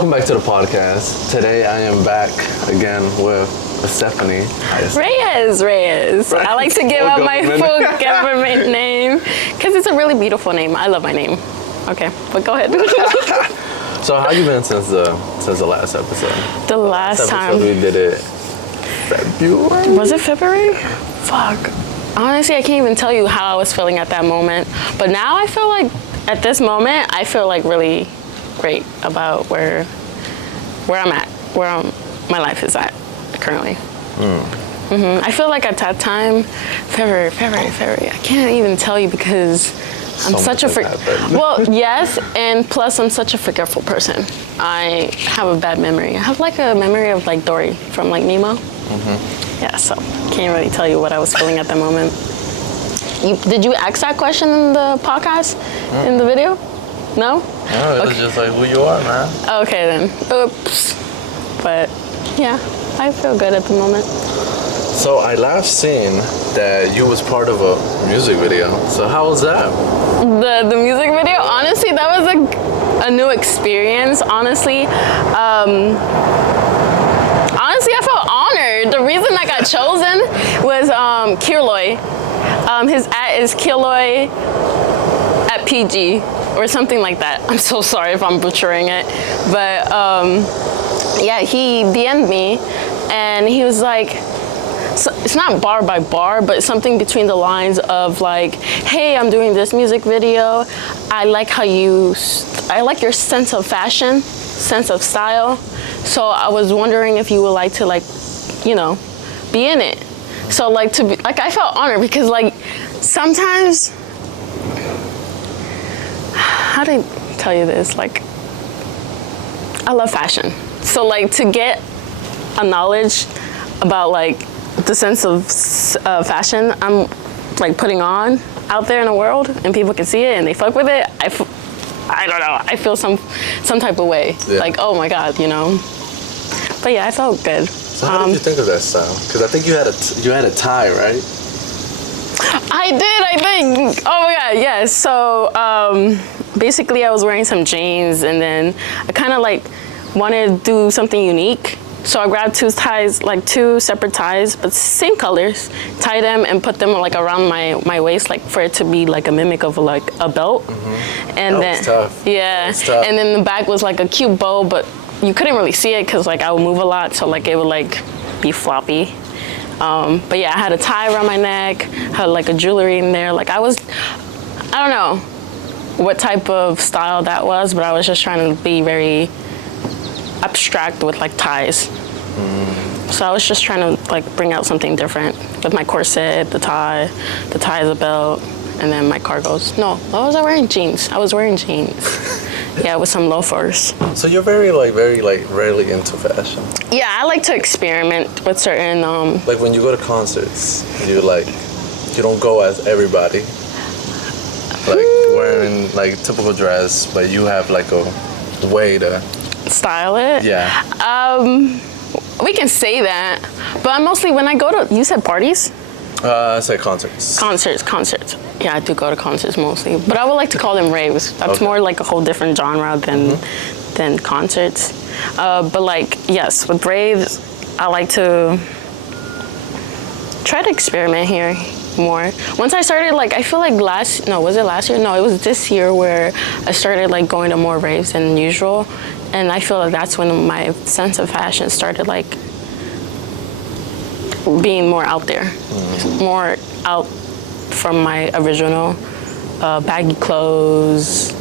welcome back to the podcast. Today I am back again with Estepheny. Reyes. I like to give out my full government name because it's a really beautiful name. I love my name. Okay, but go ahead. So how you been since the last episode? The last time we did it February? Was it February? Fuck. Honestly, I can't even tell you how I was feeling at that moment. But now I feel like at this moment, I feel like really great about where I'm at, my life is at currently. I feel like at that time, February, I can't even tell you because I'm such a well, yes, and plus I'm such a forgetful person. I have a bad memory. I have like a memory of like Dory from like Nemo. Yeah, so can't really tell you what I was feeling at that moment. Did you ask that question in the podcast, in the video? No? No, it was just like who you are, man. Okay then. Oops. But yeah, I feel good at the moment. So I last seen that you was part of a music video. So how was that? The music video, honestly, that was a new experience. Honestly, I felt honored. The reason I got chosen was Kirloy. His is Kirloy at PG or something like that. I'm so sorry if I'm butchering it, but yeah, he DM'd me and he was like, so it's not bar by bar, but something between the lines of like, hey, I'm doing this music video. I like your sense of fashion, sense of style. So I was wondering if you would like to like, you know, be in it. So like to be, like I felt honored because like sometimes, how do I tell you this? Like, I love fashion. So like to get a knowledge about like the sense of fashion I'm like putting on out there in the world and people can see it and they fuck with it, I don't know, I feel some type of way. Yeah. Like, oh my God, you know? But yeah, I felt good. So how did you think of that style? Because I think you had a tie, right? I think. Oh my God, yeah. So basically I was wearing some jeans and then I kind of like wanted to do something unique. So I grabbed two separate ties, but same colors, tied them and put them like around my waist, like for it to be like a mimic of like a belt. And that then, was tough. Yeah. That was tough. And then the back was like a cute bow, but you couldn't really see it because like I would move a lot, so like it would like be floppy. But yeah, I had a tie around my neck, had like a jewelry in there. Like I don't know what type of style that was, but I was just trying to be very abstract with like ties. So I was just trying to like bring out something different with my corset, the tie is a belt, and then my cargos. No, what was I wearing? Jeans. I was wearing jeans. Yeah, with some loafers. So you're very rarely into fashion. Yeah, I like to experiment with certain like when you go to concerts, you don't go as everybody. Like wearing like typical dress, but you have like a way to style it. Yeah. We can say that, but mostly when I go to, you said parties? I say concerts. Concerts. Yeah, I do go to concerts mostly, but I would like to call them raves. That's more like a whole different genre than concerts. But like, yes, with raves, I like to try to experiment here more. Once I started, like, I feel like was it last year? No, it was this year where I started like going to more raves than usual. And I feel like that's when my sense of fashion started like being more out there, more out from my original baggy clothes.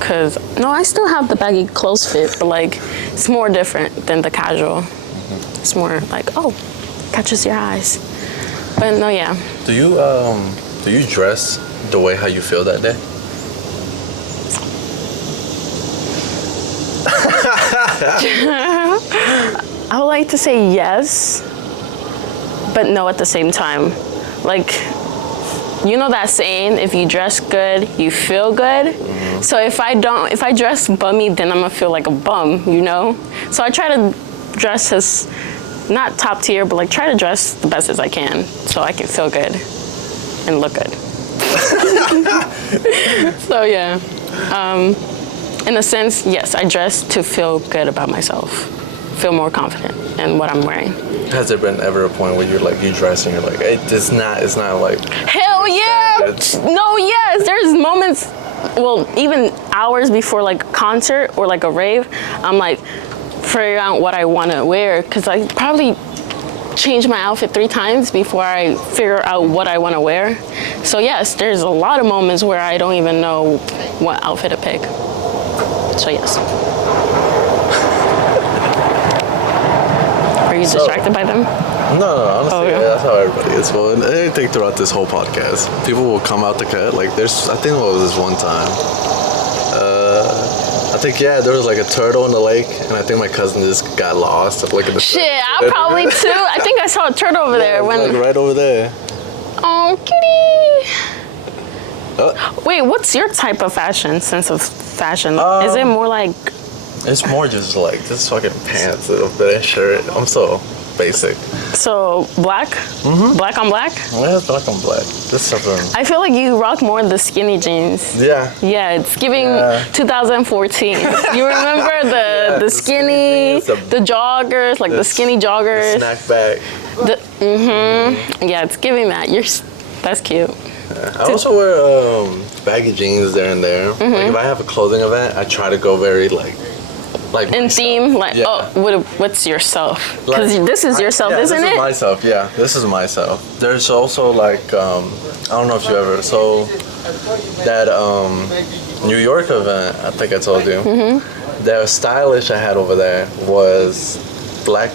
Cause no, I still have the baggy clothes fit, but like it's more different than the casual. It's more like, oh, catches your eyes. But no, yeah. Do you dress the way how you feel that day? I would like to say yes, but no at the same time. Like, you know that saying, if you dress good, you feel good? So if I dress bummy, then I'm gonna feel like a bum, you know? So I try to dress as, not top tier, but like try to dress the best as I can so I can feel good and look good. So yeah. in a sense, yes, I dress to feel good about myself, feel more confident in what I'm wearing. Has there been ever a point where you dress and you're like, it's not like... Hell yeah! No, yes, there's moments, well, even hours before like a concert or like a rave, I'm like figuring out what I want to wear, because I probably change my outfit 3 times before I figure out what I want to wear. So yes, there's a lot of moments where I don't even know what outfit to pick. So yes. Are you distracted by them? No, honestly, Oh, yeah. that's how everybody is. Well, and anything throughout this whole podcast, people will come out the cut. Like, I think it was this one time. I think, there was like a turtle in the lake, and I think my cousin just got lost. Like, in the Shit, I probably too. I think I saw a turtle over there. Like right over there. Oh, kitty. Wait, what's your type of sense of fashion? Is it more like... It's more just like, just fucking pants, a bit of shirt. I'm so basic. So, black? Mm-hmm. Black on black? Yeah, black on black. Just something. I feel like you rock more the skinny jeans. Yeah. Yeah, it's giving 2014. You remember the skinny, the joggers, like the skinny joggers. The snack bag. Yeah, it's giving that. That's cute. Yeah. I also wear baggy jeans there and there. Mm-hmm. Like if I have a clothing event, I try to go very like in myself. theme, like what's yourself? Because this is yourself, isn't it? This is myself. Yeah, this is myself. There's also like I don't know if you ever that New York event. I think I told you. Mm-hmm. The stylish I had over there was black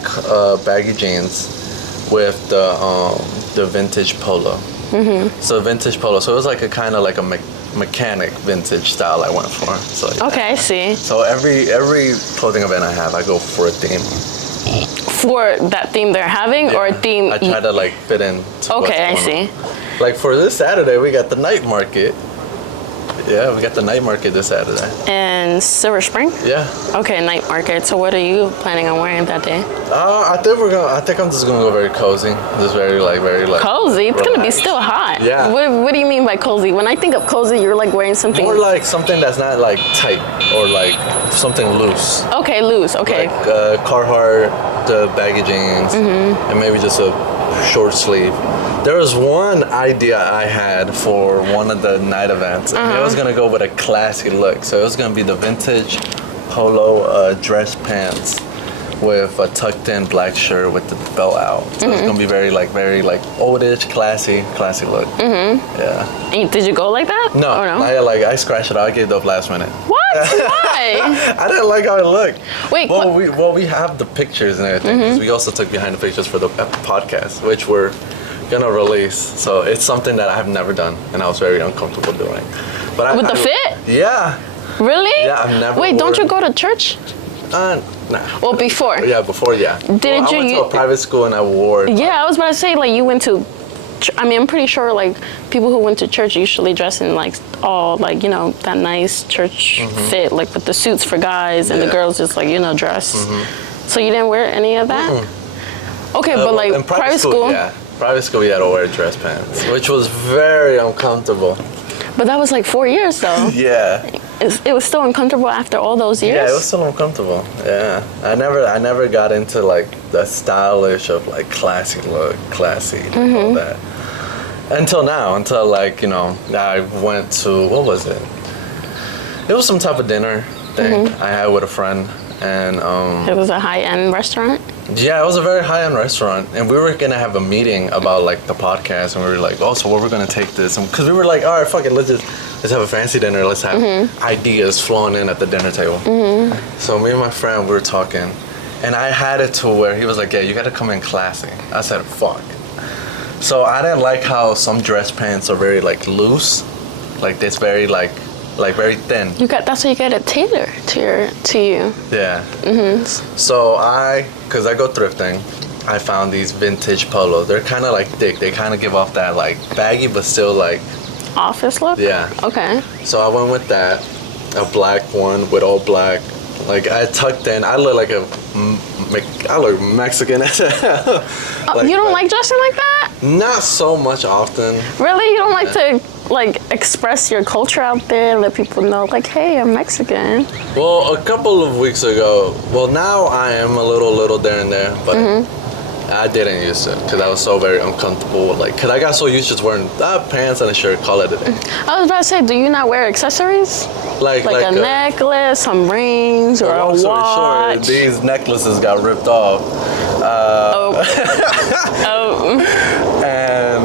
baggy jeans with the vintage polo. Mm-hmm. So vintage polo. So it was like a kind of like a mechanic vintage style I went for. So okay, I see. So every clothing event I have, I go for a theme. For that theme they're having, or a theme? I try to like fit in. Okay, I see. Like for this Saturday, we got the night market. Yeah, we got the night market this Saturday. In Silver Spring? Yeah. Okay, night market. So what are you planning on wearing that day? I think I'm just gonna go very cozy. Just very like cozy? It's gonna be still hot. Yeah. What do you mean by cozy? When I think of cozy, you're like wearing something more like something that's not like tight or like something loose. Okay, loose. Okay. Like Carhartt, the baggy jeans, and maybe just a short sleeve. There was one idea I had for one of the night events, and it was gonna go with a classy look. So it was gonna be the vintage polo dress pants with a tucked-in black shirt with the belt out. So it's gonna be very oldish, classy look. Yeah. And did you go like that? No, I scratched it out. I gave it up last minute. What? Why? I didn't like how it looked. Wait. We have the pictures and everything. 'Cause we also took behind the pictures for the podcast, which we're gonna release. So it's something that I have never done, and I was very uncomfortable doing. But with the fit? Yeah. Really? Yeah, I've never. Wait, don't you go to church? Nah. Well, before. Yeah, before. Yeah. I went to a private school and I wore. Yeah, I was about to say like you went to. I mean, I'm pretty sure like people who went to church usually dress in like all like that nice church fit, like with the suits for guys and the girls just like dress. So you didn't wear any of that? Okay, but like in private school. Yeah, private school we had to wear dress pants, which was very uncomfortable. But that was like 4 years though. Yeah. It was still uncomfortable after all those years? Yeah, it was still uncomfortable. Yeah. I never got into like the stylish of like classy look, and all that. Until like, I went to, what was it? It was some type of dinner thing I had with a friend, and it was a high-end restaurant? Yeah, it was a very high-end restaurant, and we were gonna have a meeting about like the podcast, and we were like, so what we're gonna take this, because we were like, all right, fuck it, let's have a fancy dinner, let's have ideas flowing in at the dinner table. So me and my friend, we were talking, and I had it to where he was like, yeah, you gotta come in classy. I said, fuck. So I didn't like how some dress pants are very like loose, like this very like very thin. That's why you get a tailor to you. Yeah. So because I go thrifting, I found these vintage polos. They're kind of like thick. They kind of give off that like baggy, but still like office look. Yeah. Okay. So I went with that, a black one with all black. Like I tucked in. I look like I look Mexican as hell. You don't like dressing like that? Not so much often. Really? You don't like to like express your culture out there, let people know like, hey, I'm Mexican? Well, a couple of weeks ago, well, now I am a little there and there, but I didn't used to because I was so very uncomfortable. Like, because I got so used to just wearing pants and a shirt, call it a day. I was about to say, do you not wear accessories? Like a necklace, some rings, or a watch? Short, these necklaces got ripped off. And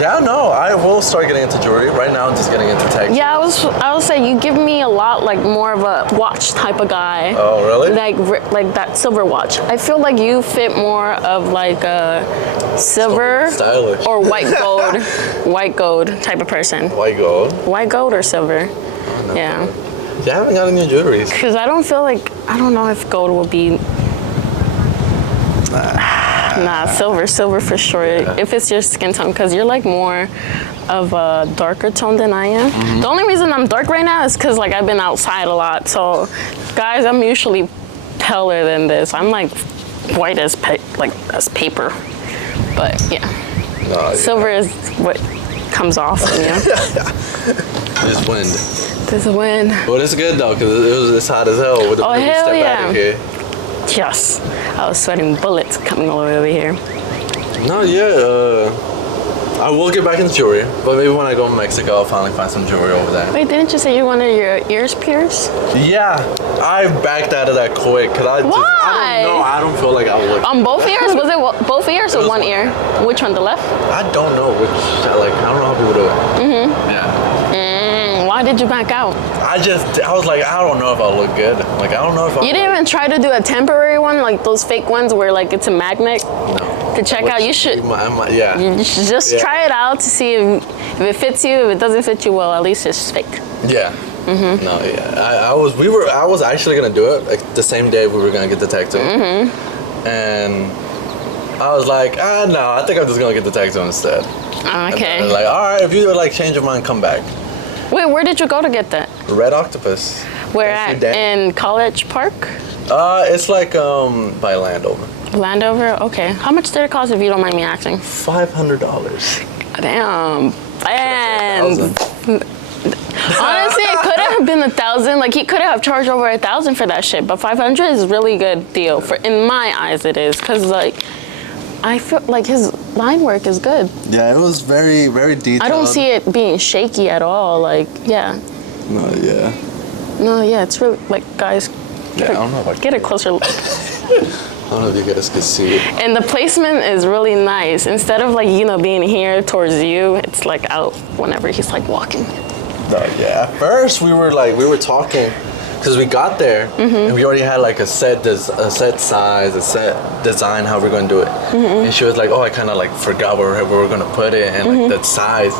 yeah, no, I will start getting into jewelry. Right now, I'm just getting into tech. Yeah, I would say you give me a lot like more of a watch type of guy. Oh, really? Like that silver watch. I feel like you fit more of like a silver stylish or white gold type of person. White gold? White gold or silver? Oh, no. Yeah. Yeah, I haven't got any jewelry. Because I don't know if gold will be. Nah, silver for sure. Yeah. If it's your skin tone, because you're like more of a darker tone than I am. Mm-hmm. The only reason I'm dark right now is because like I've been outside a lot. So, guys, I'm usually paler than this. I'm like white as paper. But yeah, silver is what comes off on you. This wind. This wind. Well, it's good though, because it's hot as hell with the hell yeah. out of here. Yes, I was sweating bullets coming all the way over here. No, yeah, I will get back into jewelry, but maybe when I go to Mexico, I'll finally find some jewelry over there. Wait, didn't you say you wanted your ears pierced? Yeah, I backed out of that quick because I don't feel like I would look. On both ears? Was it both ears or one ear? Which one, the left? I don't know which. I don't know how people do it. Yeah. Why did you back out? I was like, I don't know if I'll look good. Like, I don't know if I'll. You didn't even try to do a temporary one, like those fake ones where like it's a magnet? No. To check out, you should. Yeah. You should just try it out to see if it fits you. If it doesn't fit you, well, at least it's fake. Yeah. Mm-hmm. No, yeah. I was actually gonna do it like the same day we were gonna get the tattoo. Mm-hmm. And I was like, no, I think I'm just gonna get the tattoo instead. Okay. And like, all right, if you like change your mind, come back. Wait, where did you go to get that? Red Octopus. Where at? In College Park? It's like by Landover. Landover? Okay. How much did it cost if you don't mind me asking? $500. Damn. And honestly, it could have been 1,000. Like he could have charged over 1,000 for that shit, but 500 is a really good deal. In my eyes, it is, cause like I feel like his line work is good. Yeah, it was very, very detailed. I don't see it being shaky at all. Like, yeah. No, yeah, it's really like, guys. I don't know if I can get a closer look. I don't know if you guys can see it. And the placement is really nice. Instead of like, being here towards you, it's like out whenever he's like walking. No, yeah. At first we were talking because we got there and we already had like a set size, a set design how we're gonna do it. Mm-hmm. And she was like, oh, I kind of like forgot where we were gonna put it and like that size.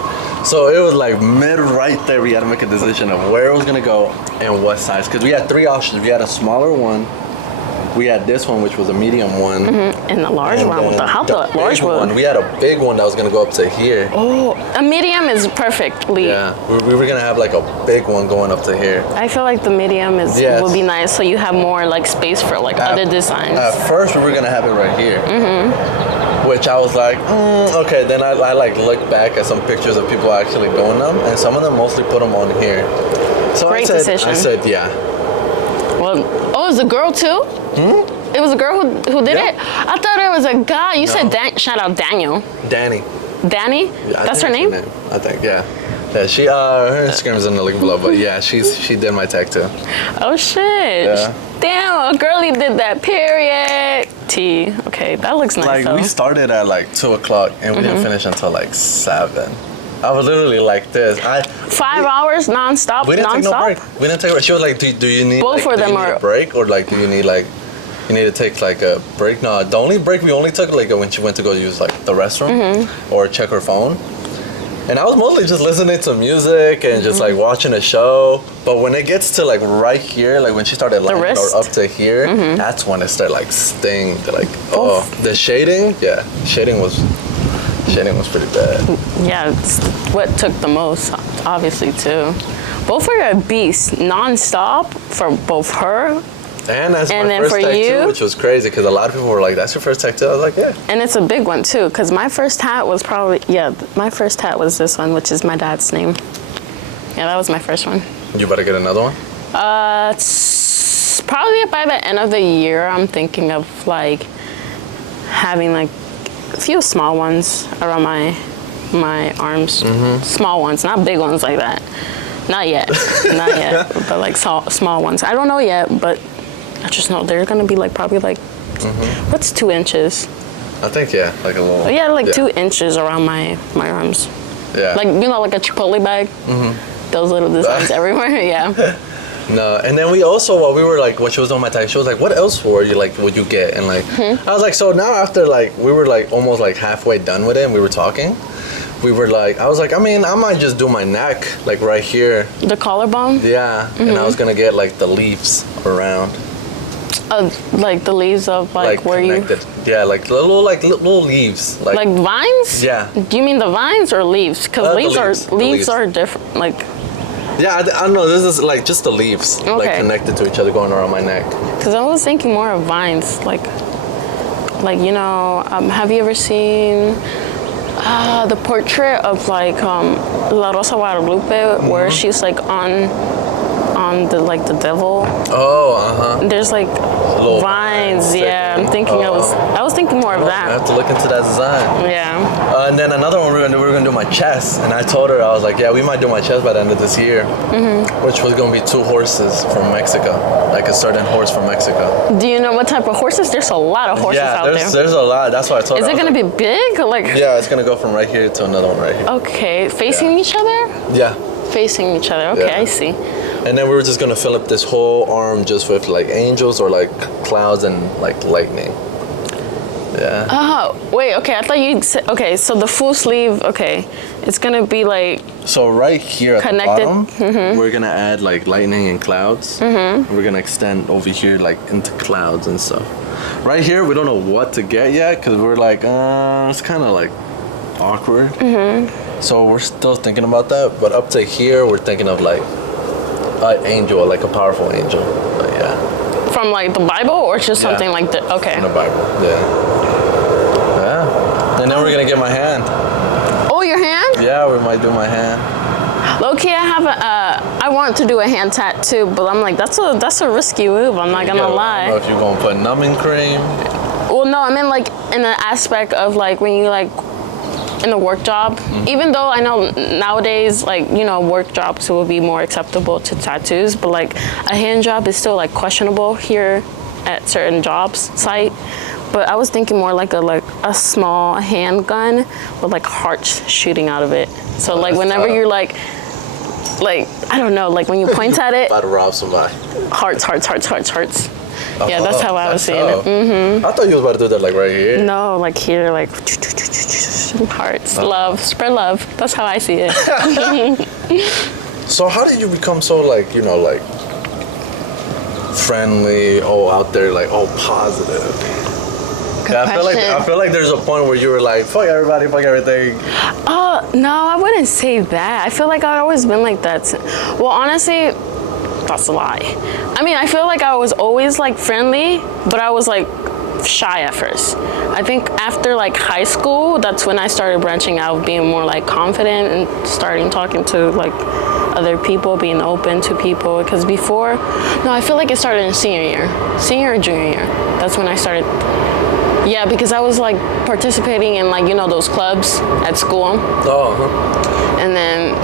So it was like right there. We had to make a decision of where it was gonna go and what size. Because we had 3 options. We had a smaller one. We had this one, which was a medium one. Mm-hmm. And the large one. The large one. We had a big one that was going to go up to here. Oh, a medium is perfectly. Yeah, we were going to have like a big one going up to here. I feel like the medium will be nice, so you have more like space for like other designs. At first, we were going to have it right here. Mm-hmm. Which I was like, okay. Then I like looked back at some pictures of people actually doing them, and some of them mostly put them on here. So Great decision. I said, yeah. Well, it was a girl too? It was a girl who did it? I thought it was a guy. You said shout out Daniel. Danny? Yeah, that's her name? I think, yeah. Yeah, she her Instagram is in the link below, but yeah, she did my tattoo. Oh shit. Yeah. Damn, a girlie did that, period. T. Okay, that looks nice. Like though. We started at like 2:00 and we didn't finish until like 7. I was literally like this. 5 hours nonstop. We didn't take no break. We didn't take a break. She was like, "Do you need both like, of them a break, or like do you need to take like a break?" No, the only break we only took like when she went to go use like the restroom or check her phone. And I was mostly just listening to music and just like watching a show. But when it gets to like right here, like when she started lining or up to here, that's when it started like sting. Like the shading, shading was pretty bad. Yeah, it's what took the most, obviously, too. Both are a beast, non-stop for both her And that's And my then first for tattoo, you? which was crazy because a lot of people were like, "That's your first tattoo?" I was like, "Yeah." And it's a big one too, because my first hat was probably, my first hat was this one, which is my dad's name. Yeah, that was my first one. You better get another one. It's probably by the end of the year, I'm thinking of like having like a few small ones around my arms. Small ones, not big ones like that. Not yet, not yet, but like small ones. I don't know yet, but I just know they're gonna be like probably like, what's 2 inches? I think like a little. Yeah, like 2 inches around my arms. Yeah. Like, you know, like a Chipotle bag. Those little designs everywhere. Yeah. No, and then we also, while we were like, when she was on my tattoo, she was like, "What else would you get?" And like, I was like, so now after like we were like almost like halfway done with it, and we were talking. We were like, I was like, I mean, I might just do my neck, like right here. The collarbone? Yeah, and I was gonna get like the leaves around. Like the leaves of like where connected. Yeah, like little leaves. Like vines? Yeah. Do you mean the vines or leaves? Because leaves are different. Like. Yeah, I don't know. This is like just the leaves, like connected to each other, going around my neck. Because I was thinking more of vines, like you know, have you ever seen the portrait of like La Rosa Guadalupe, where she's like on the devil? Oh, There's like little vines. Yeah, I'm thinking I was thinking more of I that. have to look into that design. Yeah. And then another one we were gonna do my chest, and I told her, I was like, yeah, we might do my chest by the end of this year, which was gonna be 2 horses from Mexico, like a certain horse from Mexico. Do you know what type of horses? There's a lot of horses out there. There's a lot. That's why I told her. Is it gonna be big? Like. Yeah, it's gonna go from right here to another one right here. Okay, facing each other? Yeah. Facing each other. Okay, I see. And then we were just gonna fill up this whole arm just with like angels or like clouds and like lightning. Yeah. Oh, wait, okay, I thought you said, okay, so the full sleeve, okay, it's gonna be like. So right here at connected. the bottom, we're gonna add like lightning and clouds. We're gonna extend over here like into clouds and stuff. Right here, we don't know what to get yet because we're like, it's kind of like awkward. So we're still thinking about that. But up to here, we're thinking of like an angel, like a powerful angel. But yeah. From like the Bible or just something like that? Okay. From the Bible, yeah. And then we're gonna get my hand. Oh, your hand? Yeah, we might do my hand. Low-key, I want to do a hand tattoo, but I'm like, that's a risky move, I'm not gonna lie. I don't know if you're gonna put numbing cream. Well, no, I mean like in the aspect of like when you like in the work job, even though I know nowadays like, you know, work jobs will be more acceptable to tattoos, but like a hand job is still like questionable here at certain jobs site. But I was thinking more like a small handgun with like hearts shooting out of it. So like whenever you're like I don't know, like when you point at it, About to rob somebody. hearts. Yeah, that's how I was seeing it. I thought you was about to do that like right here. No, like here, like hearts, love, spread love. That's how I see it. So how did you become so like, you know, like friendly, out there, like positive? Yeah, I feel like there's a point where you were like, fuck everybody, fuck everything. No, I wouldn't say that. I feel like I've always been like that. Well, honestly, that's a lie. I mean, I feel like I was always like friendly, but I was like shy at first. I think after like high school, that's when I started branching out, being more like confident and starting talking to like other people, being open to people. Because before, no, I feel like it started in senior or junior year. That's when I started. Yeah, because I was like participating in like, you know, those clubs at school. And then,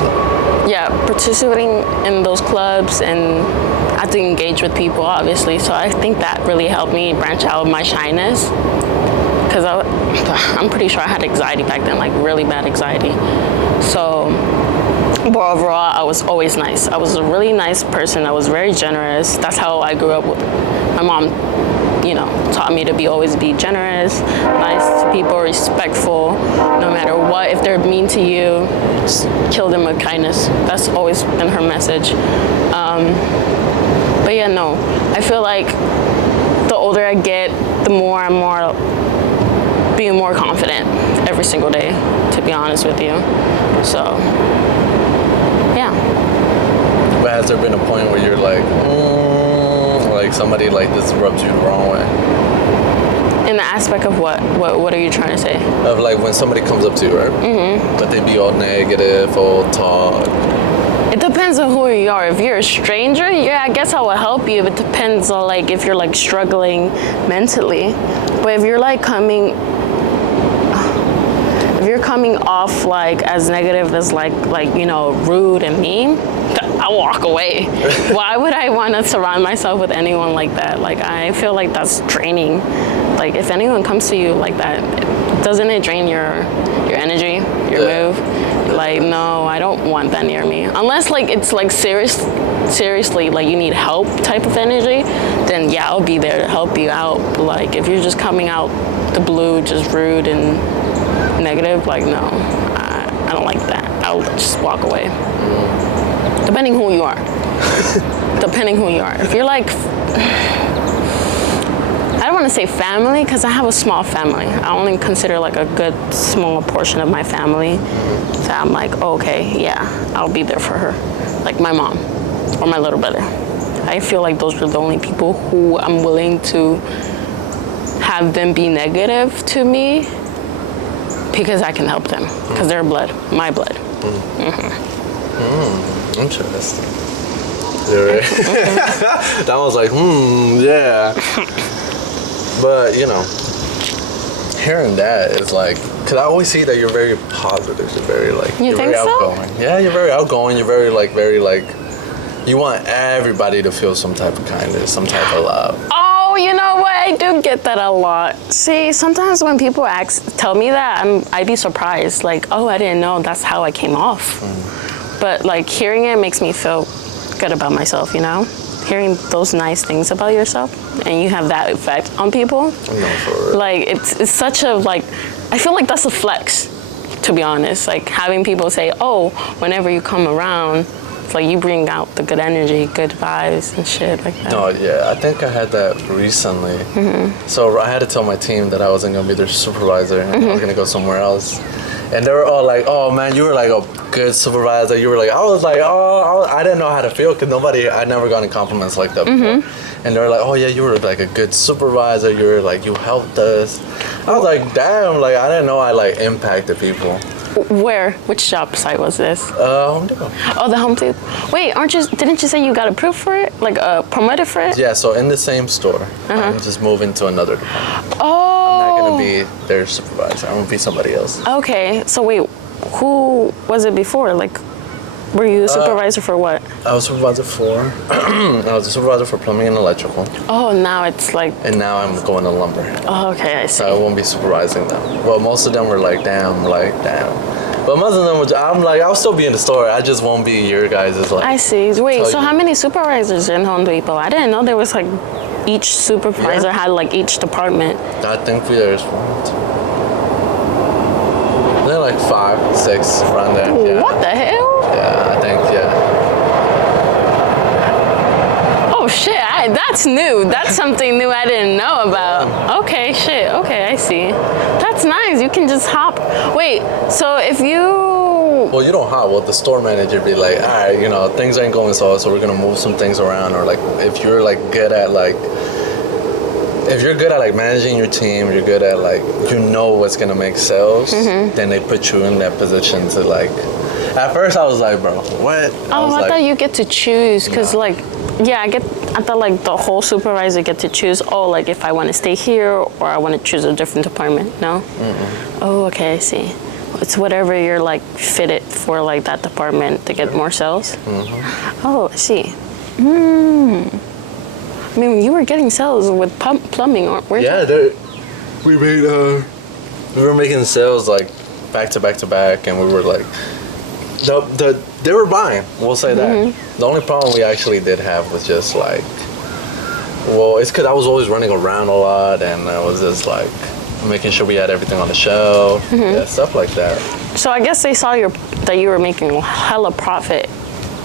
yeah, participating in those clubs and I had to engage with people, obviously. So I think that really helped me branch out of my shyness. Because I'm pretty sure I had anxiety back then, like really bad anxiety. So, but overall, I was always nice. I was a really nice person. I was very generous. That's how I grew up. My mom, you know, taught me to always be generous, nice to people, respectful, no matter what. If they're mean to you, just kill them with kindness. That's always been her message. But yeah, no, I feel like the older I get, the more I'm being more confident every single day, to be honest with you. So, yeah. But has there been a point where you're like like somebody like this rubs you the wrong way? In the aspect of what? What are you trying to say? Of like when somebody comes up to you, right? Mm-hmm. But they be all negative, all talk. It depends on who you are. If you're a stranger, yeah, I guess I will help you. It depends on like if you're like struggling mentally. But if you're like coming off like as negative as like you know, rude and mean, I'll walk away. Why would I want to surround myself with anyone like that? Like, I feel like that's draining. Like, if anyone comes to you like that, doesn't it drain your energy, your move? Like, no, I don't want that near me. Unless like it's like seriously like you need help type of energy, then yeah, I'll be there to help you out. But like if you're just coming out the blue, just rude and negative, like no, I don't like that. I'll just walk away. Depending who you are. Depending who you are. If you're like, I don't want to say family because I have a small family. I only consider like a good small portion of my family. So I'm like, okay, yeah, I'll be there for her. Like my mom or my little brother. I feel like those are the only people who I'm willing to have them be negative to me because I can help them. Because they're blood, my blood. Interesting. Yeah, right. That was like, yeah. But, you know, hearing that is like, because I always see that you're very positive. You're very, like, you're very outgoing. So? Yeah, you're very outgoing. You're very, you want everybody to feel some type of kindness, some type of love. Oh, you know what? I do get that a lot. See, sometimes when people tell me that, I'd be surprised. Like, oh, I didn't know that's how I came off. But, like, hearing it makes me feel good about myself, you know? Hearing those nice things about yourself, and you have that effect on people. No, for real. Like, it's such a, like, I feel like that's a flex, to be honest. Like, having people say, oh, whenever you come around, it's like you bring out the good energy, good vibes and shit like that. No, yeah, I think I had that recently. So I had to tell my team that I wasn't going to be their supervisor and I was going to go somewhere else. And they were all like, oh man, you were like a good supervisor. You were like, I was like, oh, I didn't know how to feel because I never gotten compliments like that before. And they were like, oh yeah, you were like a good supervisor. You were like, you helped us. I was like, damn, like I didn't know I like impacted people. Where? Which job site was this? Home Depot. Oh, the Home Depot. Wait, didn't you say you got approved for it? Like promoted for it? Yeah, so in the same store. I'm just moving to another department. Oh. I'm not going to be their supervisor. I'm going to be somebody else. Okay, so wait, who was it before? Like, were you a supervisor for what? I was a supervisor for plumbing and electrical. Oh, now it's like... And now I'm going to lumber. Oh, okay, I see. So I won't be supervising them. Well, most of them were like, damn. But most of them were, I'm like, I'll still be in the store. I just won't be your guys' like... I see. Wait, so how many supervisors in Home Depot? I didn't know there was like, each supervisor had like each department. I think there's they're like 5, 6 around there. Yeah. What the hell? Yeah, I think, yeah. Oh shit, that's new. That's something new I didn't know about. Okay, shit, okay, I see. That's nice, you can just hop. Wait, so if you... Well, you don't hop. Well, the store manager be like, all right, you know, things ain't going so we're gonna move some things around. Or like, if you're like good at like managing your team, you're good at like, you know what's gonna make sales, then they put you in that position to like, at first I was like, bro, what? Oh, I thought you get to choose, cause like, yeah, I thought like the whole supervisor get to choose, oh, like if I wanna stay here or I wanna choose a different department, no? Oh, okay, I see. It's whatever you're like fitted for like that department to get more sales. Oh, I see. I mean, you were getting sales with plumbing, weren't you? Yeah, we were making sales like back to back to back, and we were like, they were buying. We'll say that. The only problem we actually did have was just like, well, it's because I was always running around a lot, and I was just like making sure we had everything on the shelf, yeah, stuff like that. So I guess they saw that you were making hella profit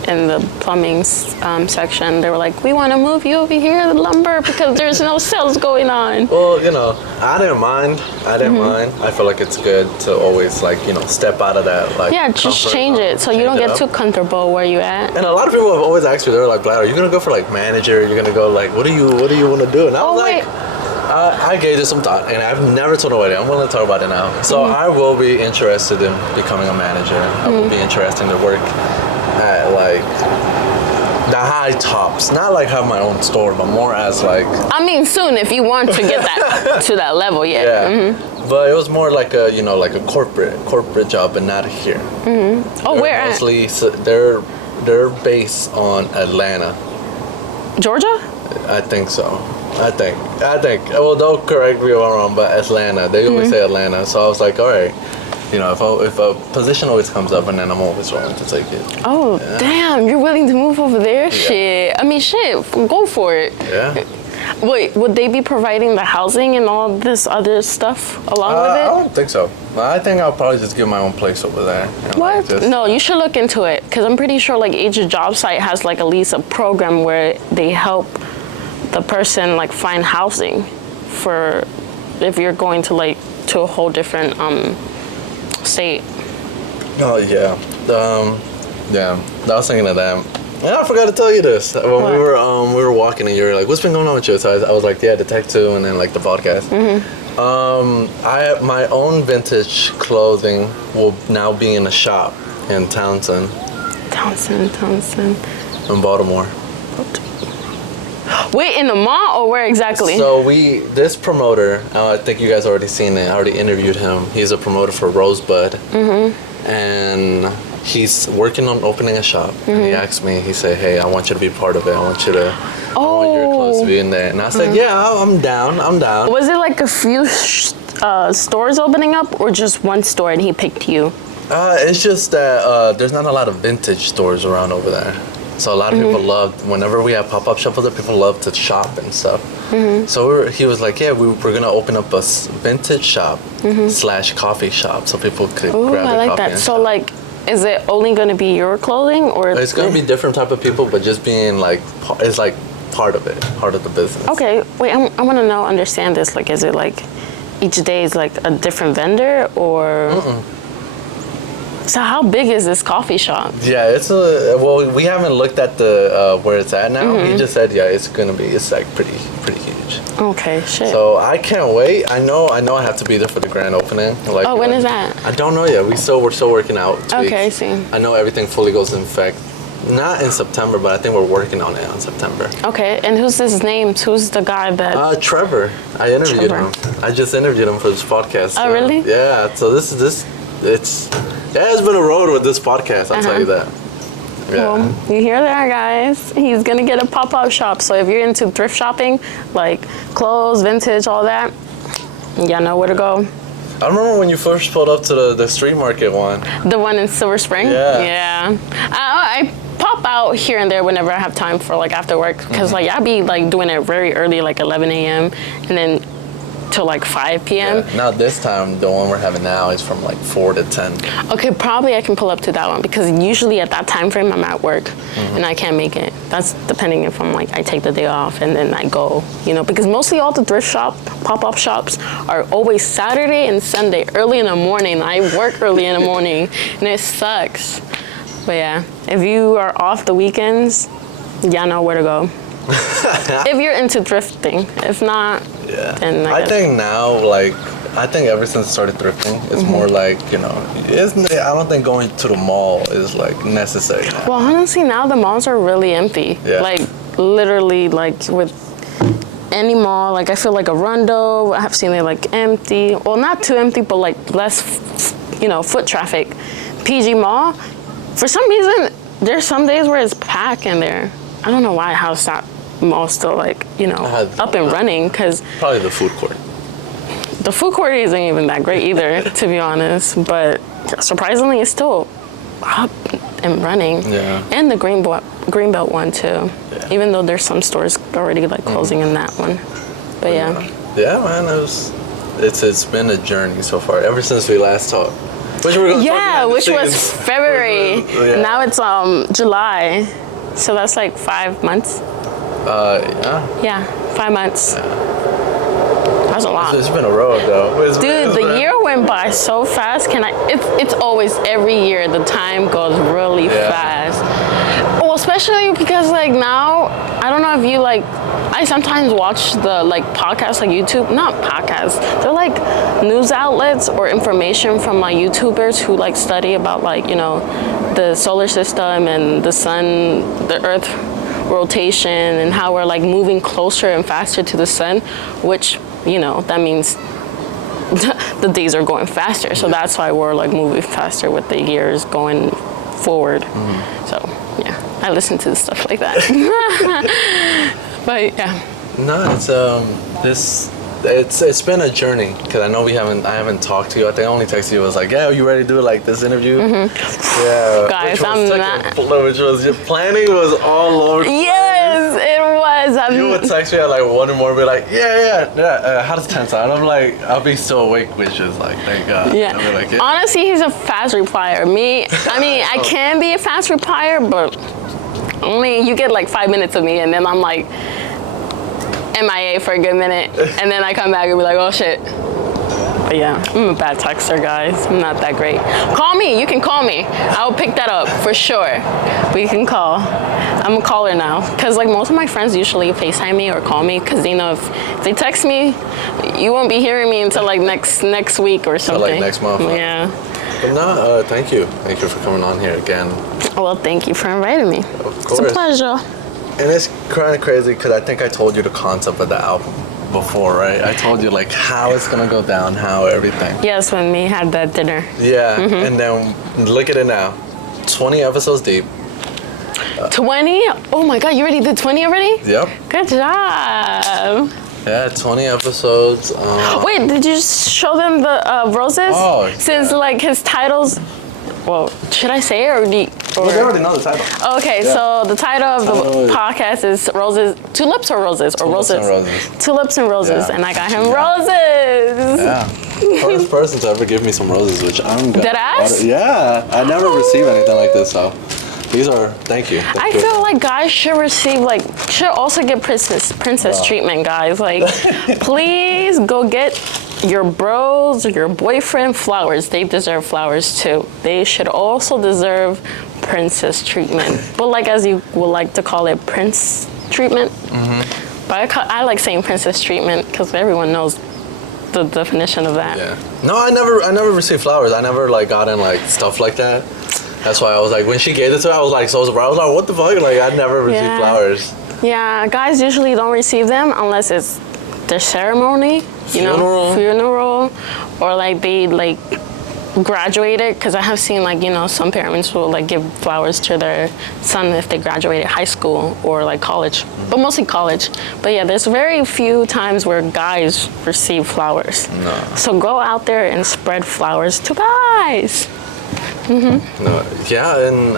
in the plumbing section. They were like, we want to move you over here to lumber because there's no sales going on. Well, you know, I didn't mind. I feel like it's good to always, like, you know, step out of that, like, yeah, just change it so you don't get too comfortable where you at. And a lot of people have always asked me, they're like, Vlad, are you gonna go for like manager? You're gonna go like, what do you want to do? And I was like, I gave it some thought, and I've never told nobody. I'm willing to talk about it now. So I will be interested in becoming a manager. I will be interested to work at like the high tops, not like have my own store, but more as like. I mean, soon if you want to get that to that level, yeah. Yeah. But it was more like a, you know, like a corporate job, but not here. Oh, They're where mostly, they're based on Atlanta. Georgia? I think so. I think. Well, don't correct me if I'm wrong, but Atlanta. They always say Atlanta. So I was like, all right. You know, if a position always comes up, and then I'm always willing to take it. Oh, yeah. Damn! You're willing to move over there? Yeah. Shit. I mean, shit. Go for it. Yeah. Wait, would they be providing the housing and all this other stuff along with it? I don't think so. I think I'll probably just get my own place over there. What? Like no, you should look into it because I'm pretty sure like each job site has like at least a program where they help the person like find housing for if you're going to like to a whole different state. Oh yeah. Yeah. I was thinking of that. And I forgot to tell you this. When we were walking and you were like, what's been going on with you? So I was like, yeah, the tech too, and then like the podcast. I have my own vintage clothing will now be in a shop in Townsend. In Baltimore. Wait, in the mall or where exactly? So this promoter, I think you guys already seen it. I already interviewed him. He's a promoter for Rosebud. And he's working on opening a shop. And he asked me, he said, hey, I want you to be part of it. I want your clothes to be in there. And I said, yeah, I'm down. Was it like a few stores opening up or just one store and he picked you? It's just that there's not a lot of vintage stores around over there. So a lot of people love, whenever we have pop-up shops, other people love to shop and stuff. So he was like, yeah, we're going to open up a vintage shop / coffee shop so people could grab their I like coffee. that. So like, is it only going to be your clothing or? It's going to be different type of people, but just being like, it's like part of it, part of the business. Okay, wait, I want to understand this. Like, is it like each day is like a different vendor or? So how big is this coffee shop? Yeah, well, we haven't looked at the where it's at now. He just said, yeah, it's like pretty huge. Okay, shit. So I can't wait. I know I have to be there for the grand opening. Like, when is that? I don't know yet. We're still working out. Okay, I see. I know everything fully goes in effect. Not in September, but I think we're working on it on September. Okay, and who's his name? Who's the guy that? Trevor. I interviewed him. I just interviewed him for this podcast. Oh, really? Yeah. So it's been a road with this podcast, I'll tell you that. Yeah. Well, you hear that, guys? He's gonna get a pop-up shop. So if you're into thrift shopping, like clothes, vintage, all that, y'all know where to go. I remember when you first pulled up to the street market one. The one in Silver Spring? Yeah. I pop out here and there whenever I have time for like after work because like I be like doing it very early, like 11 a.m. and then till like 5 p.m. Yeah. Now this time, the one we're having now is from like 4 to 10. Okay, probably I can pull up to that one because usually at that time frame I'm at work and I can't make it. That's depending if I'm like I take the day off and then I go, you know, because mostly all the thrift shop pop-up shops are always Saturday and Sunday early in the morning. I work early in the morning and it sucks. But yeah, if you are off the weekends, y'all know where to go. If you're into thrifting. If not, then I think now, like, I think ever since I started thrifting, it's more like, you know, I don't think going to the mall is like necessary now. Well, honestly, now the malls are really empty. Yeah. Like, literally, like with any mall, like I feel like a Rondo, I have seen it like empty. Well, not too empty, but like less, foot traffic. PG Mall, for some reason, there's some days where it's packed in there. I don't know why, how's that mall still like, up and running, because probably the food court. The food court isn't even that great either, to be honest, but surprisingly it's still up and running. Yeah. And the Greenbelt one too, even though there's some stores already like closing in that one. But yeah. Yeah, man, it's been a journey so far ever since we last talked. Which was February. Now it's July, so that's like 5 months. Yeah. Yeah, 5 months. That's a lot. It's been a road though. Dude, the year went by so fast. It's always every year the time goes really fast. Well, especially because like now, I don't know if you like, I sometimes watch the like podcasts like YouTube, not podcasts, they're like news outlets or information from like YouTubers who like study about like, you know, the solar system and the sun, the earth rotation and how we're like moving closer and faster to the sun, which, you know, that means the days are going faster. So that's why we're like moving faster with the years going forward. So yeah, I listen to stuff like that. But yeah. No, it's been a journey because I know I haven't talked to you. I think I only texted you. I was like, yeah, are you ready to do like this interview? Yeah, guys, I'm not. Which was your planning was all over. Yes, it was. You would text me at like 1 in the morning, be like, yeah. How does 10 sound? I'm like, I'll be still awake, which is like, thank God. Yeah. I'll be like, yeah. Honestly, he's a fast replier. I can be a fast replier, but only you get like 5 minutes of me, and then I'm like MIA for a good minute, and then I come back and be like, oh shit. But yeah, I'm a bad texter, guys. I'm not that great. Call me. You can call me. I'll pick that up for sure. We can call. I'm a caller now. Because like most of my friends usually FaceTime me or call me because they know if they text me, you won't be hearing me until like next week or something. Like next month. Yeah. But no, thank you. Thank you for coming on here again. Well, thank you for inviting me. Of course. It's a pleasure. And it's kind of crazy because I think I told you the concept of the album before, right? I told you like how it's gonna go down, how everything. Yes, when we had that dinner. Yeah, and then look at it now, 20 episodes deep. 20? Oh my God, you already did 20 already? Yep. Good job. Yeah, 20 episodes. Wait, did you show them the roses? Oh, Since like his titles. Well, should I say it or Well, they already know the title. Okay, so the title of the podcast is Roses, Tulips or Roses? Or Tulips and Roses. Tulips and Roses, Yeah. and I got him roses. Yeah. First person to ever give me some roses, which I'm Dead ass? Yeah, I never received anything like this, so these are, thank you. I feel like guys should receive should also get princess treatment, guys. Like, please go get your bros or your boyfriend flowers. They deserve flowers too. They should also deserve princess treatment. But like, as you would like to call it, prince treatment. But I like saying princess treatment because everyone knows the definition of that. Yeah. No, I never received flowers. I never like gotten like stuff like that. That's why I was like, when she gave it to me, I was like so surprised. I was like, what the fuck? Like, I never received flowers. Yeah, guys usually don't receive them unless it's their ceremony, funeral, or like they like graduated. Because I have seen like, you know, some parents will like give flowers to their son if they graduated high school or like college, but mostly college. But yeah, there's very few times where guys receive flowers. No. So go out there and spread flowers to guys. No, yeah, and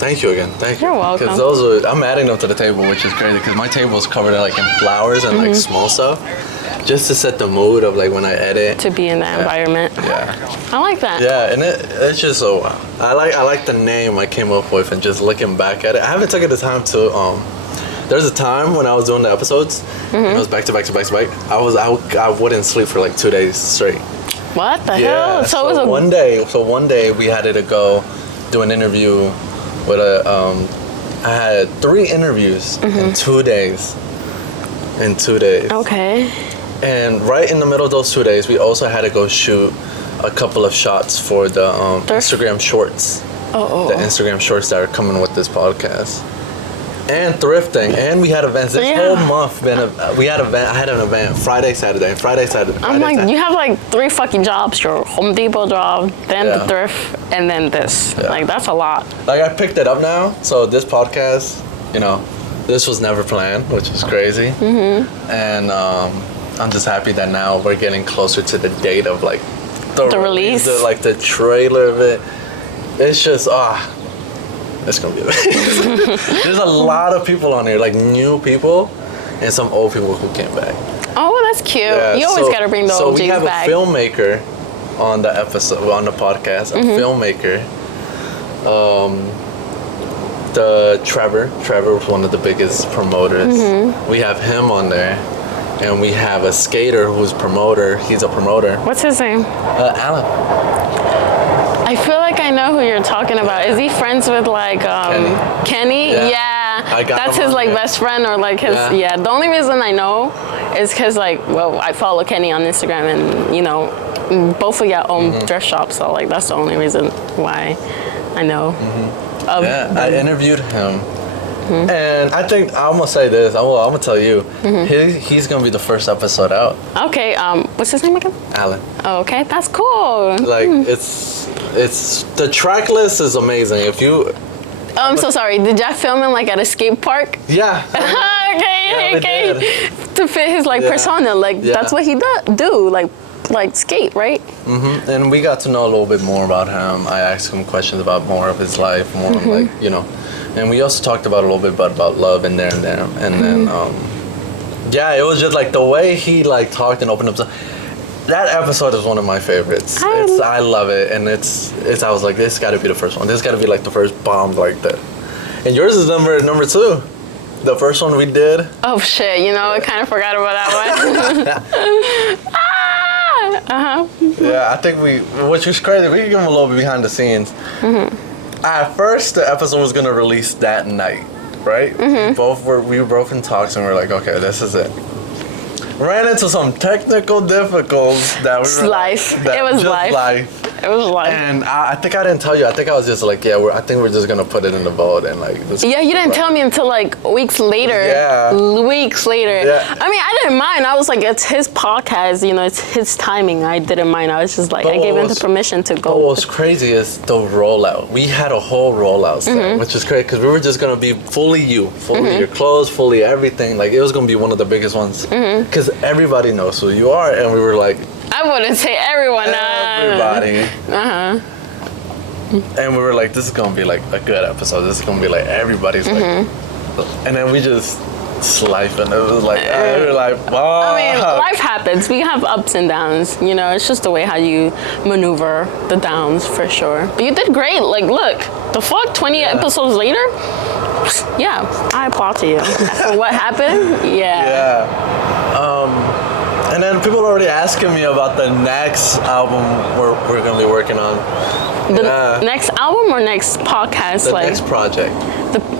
thank you again. Thank you. You're welcome. Because I'm adding them to the table, which is crazy. Because my table is covered in, like in flowers and like small stuff, just to set the mood of like when I edit. To be in that environment. Yeah. I like that. Yeah, and it's just so. I like the name I came up with, and just looking back at it, I haven't taken the time to. There's a time when I was doing the episodes, and it was back to back to back to back. I wouldn't sleep for like 2 days straight. What the hell? So it was one day we had to go do an interview with I had 3 interviews in 2 days. Okay. And right in the middle of those 2 days, we also had to go shoot a couple of shots for the Instagram shorts. The Instagram shorts that are coming with this podcast. And thrifting, and we had events this whole month. I had an event Friday, Saturday. I'm like, you have like 3 fucking jobs: your Home Depot job, then the thrift, and then this. Yeah. Like, that's a lot. Like, I picked it up now, so this podcast, you know, this was never planned, which is crazy. And I'm just happy that now we're getting closer to the date of like the release, the trailer of it. It's just it's gonna be amazing. There's a lot of people on here, like new people and some old people who came back. Oh, that's cute. Yeah, You always got to bring the So OGs we have back. a filmmaker on the episode, on the podcast, a filmmaker. The Trevor was one of the biggest promoters. We have him on there. And we have a skater who's promoter. He's a promoter. What's his name? Alan. I feel like I know who you're talking about. Is he friends with like Kenny? Yeah. I got That's him his on like there. best friend or like his The only reason I know is because like I follow Kenny on Instagram and you know both of y'all own dress shops, so like that's the only reason why I know. I interviewed him. And I think I'm gonna say this. I'm gonna tell you, he's gonna be the first episode out. Okay, what's his name again? Alan. Oh, okay, that's cool. Like it's the track list is amazing. If you, I'm so sorry. Did y'all film him like at a skate park? yeah. Okay. To fit his like persona, like that's what he do, like skate, right? And we got to know a little bit more about him. I asked him questions about more of his life, more like and we also talked about a little bit about love and there and there, and then it was just like the way he like talked and opened up. That episode is one of my favorites. I love it, and it's I was like, this got to be the first one. This got to be like the first bomb like that. And yours is number 2. The first one we did. Oh shit! You know, I kind of forgot about that one. Yeah, I think which was crazy. We can give them a little bit behind the scenes. At first, the episode was gonna release that night, right? We were both in talks, and we were like, okay, this is it. Ran into some technical difficulties that we were life. That It was just life. It was life. And I think I didn't tell you. I think I was just like, I think we're just gonna put it in the vote and like. Yeah, you didn't tell me until like weeks later. Yeah. Weeks later. Yeah. I mean, I didn't mind. I was like, it's his podcast. You know, it's his timing. I didn't mind. I was just like, I gave him the permission to go. But what's crazy is the rollout. We had a whole rollout set, which is great because we were just gonna be fully you, fully your clothes, fully everything. Like it was gonna be one of the biggest ones because everybody knows who you are, and we were like. I wouldn't say everyone. Everybody. And we were like, this is gonna be like a good episode. This is gonna be like everybody's like, and then we just slife and it was like, we were like, wow. I mean, life happens. We have ups and downs. You know, it's just the way how you maneuver the downs for sure. But you did great. Like, look, the fuck, 20 episodes later. Yeah, I applaud to you for what happened. Yeah. And then people are already asking me about the next album we're gonna be working on. The next album or next podcast? The next project.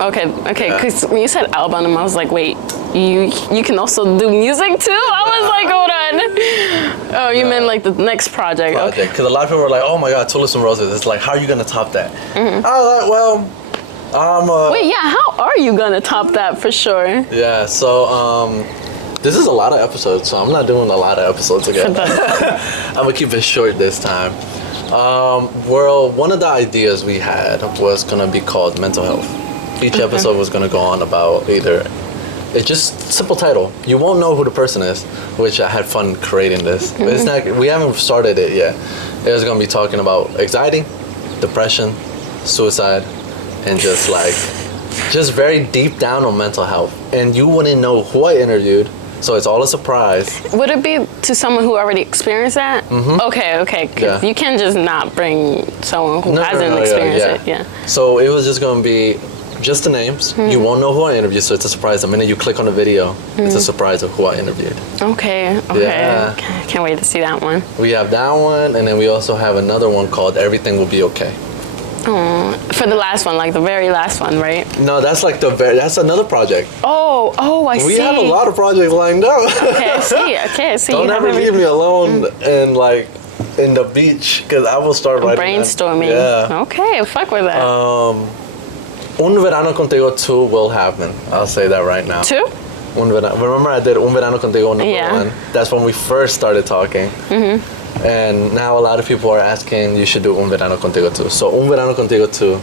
Okay. Because when you said album, I was like, wait, you can also do music too? I was like, hold on. Oh, you meant like the next project? Okay. Because a lot of people were like, oh my God, Tulips and Roses. It's like, how are you gonna top that? I was like, well, Wait, yeah. How are you gonna top that for sure? Yeah. So this is a lot of episodes, so I'm not doing a lot of episodes again. I'm gonna keep it short this time. Well, one of the ideas we had was gonna be called mental health. Each episode was gonna go on about it's just simple title. You won't know who the person is, which I had fun creating this. But it's not. We haven't started it yet. It was gonna be talking about anxiety, depression, suicide, and just very deep down on mental health. And you wouldn't know who I interviewed. So it's all a surprise. Would it be to someone who already experienced that? Okay. Yeah. You can just not bring someone who hasn't experienced it. Yeah. So it was just going to be just the names. You won't know who I interviewed, so it's a surprise. The minute you click on the video, it's a surprise of who I interviewed. Okay. Yeah. Can't wait to see that one. We have that one, and then we also have another one called Everything Will Be Okay. For the last one, like the very last one, right? No, that's like that's another project. Oh, I see. We have a lot of projects lined up. Okay, I see. Don't ever leave me alone and like in the beach, because I will start writing brainstorming. Yeah. Okay, fuck with that. Un Verano Contigo 2 will happen. I'll say that right now. 2? Remember I did Un Verano Contigo number 1? That's when we first started talking. And now a lot of people are asking, you should do Un Verano Contigo 2. So Un Verano Contigo 2.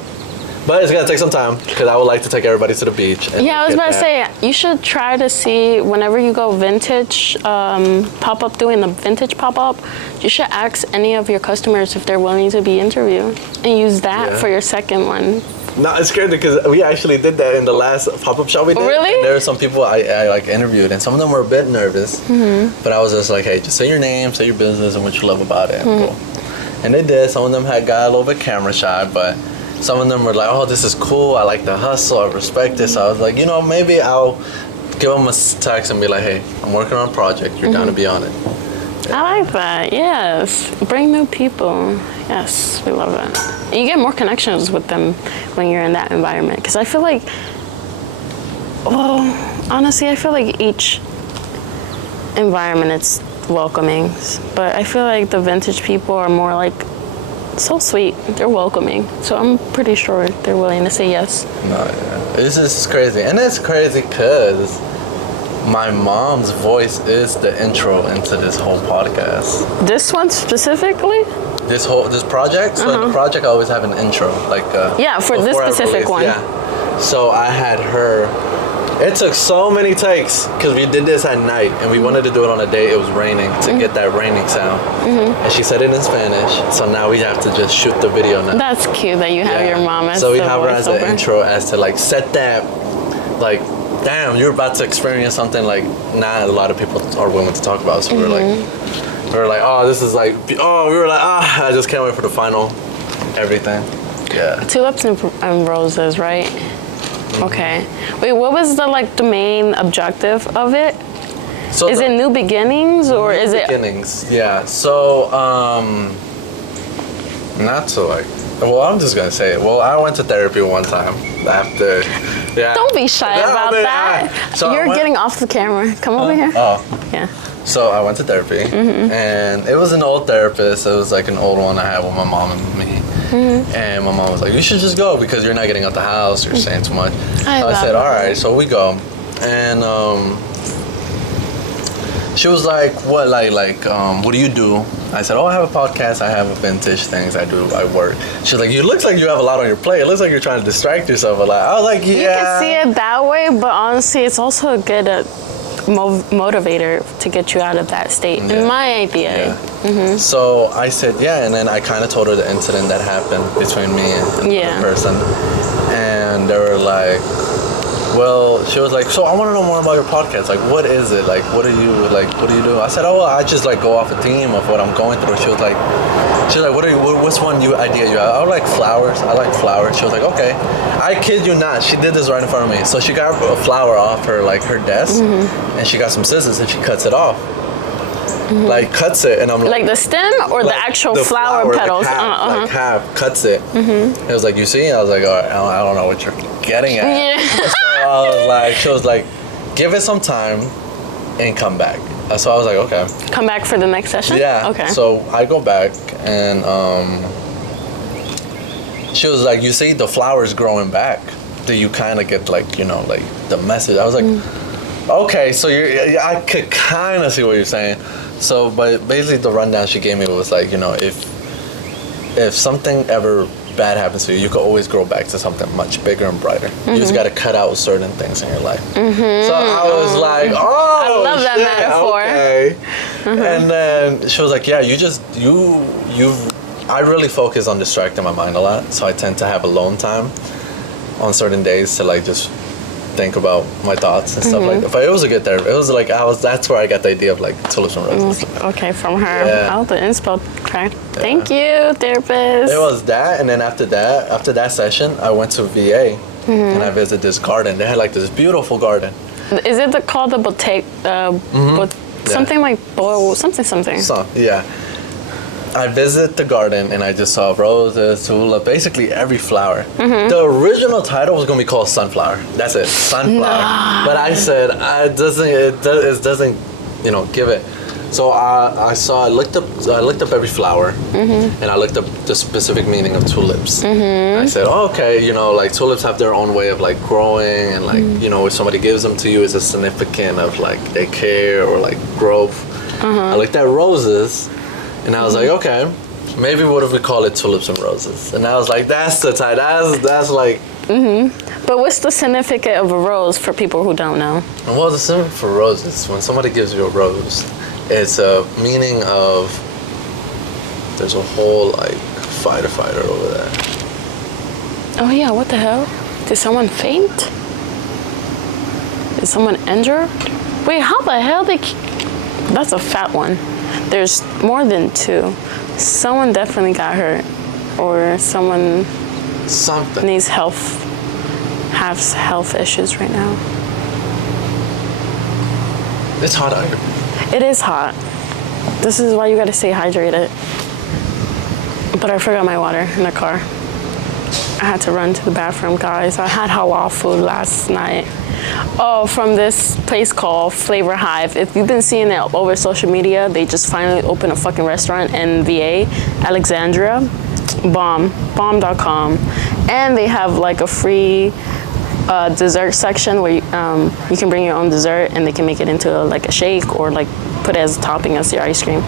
But it's going to take some time, because I would like to take everybody to the beach. Yeah, I was about to say, you should try to see, whenever you go vintage, pop-up, doing the vintage pop-up, you should ask any of your customers if they're willing to be interviewed. And use that for your second one. No, it's crazy because we actually did that in the last pop-up shop we did. Really? And there were some people I like interviewed, and some of them were a bit nervous. But I was just like, hey, just say your name, say your business, and what you love about it. Cool. And they did. Some of them got a little bit camera shy, but some of them were like, oh, this is cool. I like the hustle. I respect this. So I was like, you know, maybe I'll give them a text and be like, hey, I'm working on a project. You're down to be on it. I like that. Yes. Bring new people. Yes, we love that. And you get more connections with them when you're in that environment. Because I feel like, well, honestly, I feel like each environment it's welcoming. But I feel like the vintage people are more like so sweet. They're welcoming. So I'm pretty sure they're willing to say yes. No, yeah. This is crazy. And it's crazy because my mom's voice is the intro into this whole podcast. This one specifically? This project? So in the project I always have an intro. Like yeah, for this specific one. Yeah. So I had her. It took so many takes because we did this at night and we wanted to do it on a day it was raining to get that raining sound. And she said it in Spanish, so now we have to just shoot the video now. That's cute that you have your mom as so we the have her as the voiceover. intro as to like set that, like, damn, you're about to experience something like not a lot of people are willing to talk about. So we were like, oh, this is like, oh, we were like, I just can't wait for the final everything. Yeah. Tulips and roses, right? Okay. Wait, what was the main objective of it? So is it new beginnings or is it beginnings? Yeah. So not to like. Well, I'm just gonna say it. Well, I went to therapy one time after. Yeah. Don't be shy about that. So You're getting off the camera. Come over here. Oh. Yeah. So I went to therapy, and it was an old therapist. It was like an old one I had with my mom and me. And my mom was like, "You should just go because you're not getting out the house. You're saying too much." So I said, "All right." So we go, and she was like, "What? What do you do?" I said, "Oh, I have a podcast. I have vintage things. I work." She's like, "You looks like you have a lot on your plate. It looks like you're trying to distract yourself a lot." I was like, "Yeah." You can see it that way, but honestly, it's also a good motivator to get you out of that state. Yeah. In my idea. Yeah. So I said, yeah, and then I kind of told her the incident that happened between me and the person. And they were like, well, she was like, so I want to know more about your podcast. Like, what is it? Like, what do you do? I said, oh, well, I just like go off a theme of what I'm going through. She was like, what's one idea you have? I like flowers. I like flowers. She was like, okay. I kid you not. She did this right in front of me. So she got a flower off her desk, and she got some scissors and she cuts it off. Like cuts it, and I'm like the stem or the actual flower petals? Like half cuts it. It was like, you see? I was like, all right, I don't know what you're getting at. Yeah. She was like, give it some time and come back. So I was like, okay. Come back for the next session? Yeah. Okay. So I go back and she was like, you see the flowers growing back. Do you kind of get like, the message? I was like, okay, so I could kind of see what you're saying. So, but basically the rundown she gave me was like, if something ever bad happens to you, you can always grow back to something much bigger and brighter. You just got to cut out certain things in your life. So I was like, oh, I love that metaphor. Okay. And then she was like, yeah, I really focus on distracting my mind a lot. So I tend to have alone time on certain days to like just think about my thoughts and stuff like that. But it was a good therapy. It was like that's where I got the idea of like tulips and roses. Okay, from her. Yeah. Oh, the inspo track. Thank you, therapist. It was that, and then after that session, I went to VA and I visited this garden. They had like this beautiful garden. Is it called the boutique? Something like something. So yeah. I visited the garden and I just saw roses, tulip, basically every flower. The original title was gonna be called Sunflower. That's it, Sunflower. No. But I said it doesn't, give it. So I looked up every flower, and I looked up the specific meaning of tulips. I said, oh, okay, like tulips have their own way of like growing, and like if somebody gives them to you, it's a significant of like they care or like growth. I looked at roses. And I was like, okay, maybe what if we call it tulips and roses? And I was like, that's the title. That's like. But what's the significance of a rose for people who don't know? Well, the significance for roses, when somebody gives you a rose, it's a meaning of. There's a whole like fighter over there. Oh yeah, what the hell? Did someone faint? Is someone injured? Wait, how the hell that's a fat one. There's more than 2. Someone definitely got hurt. Or someone needs has health issues right now. It's hot out here. It is hot. This is why you gotta stay hydrated. But I forgot my water in the car. I had to run to the bathroom, guys. I had halal food last night. Oh, from this place called Flavor Hive. If you've been seeing it over social media, they just finally opened a fucking restaurant in VA, Alexandria. Bomb.com. And they have like a free dessert section where you can bring your own dessert and they can make it into like a shake or like put it as a topping as your ice cream.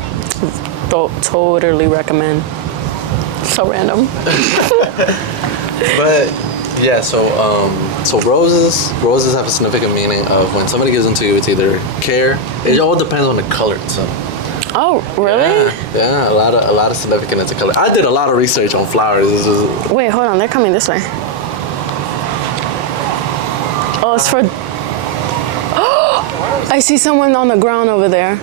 Totally recommend. So random. But yeah, so roses have a significant meaning of when somebody gives them to you, it's either care. It all depends on the color. So. Oh, really? Yeah, a lot of significance to color. I did a lot of research on flowers. Wait, hold on, they're coming this way. Oh, it's for. Oh, I see someone on the ground over there.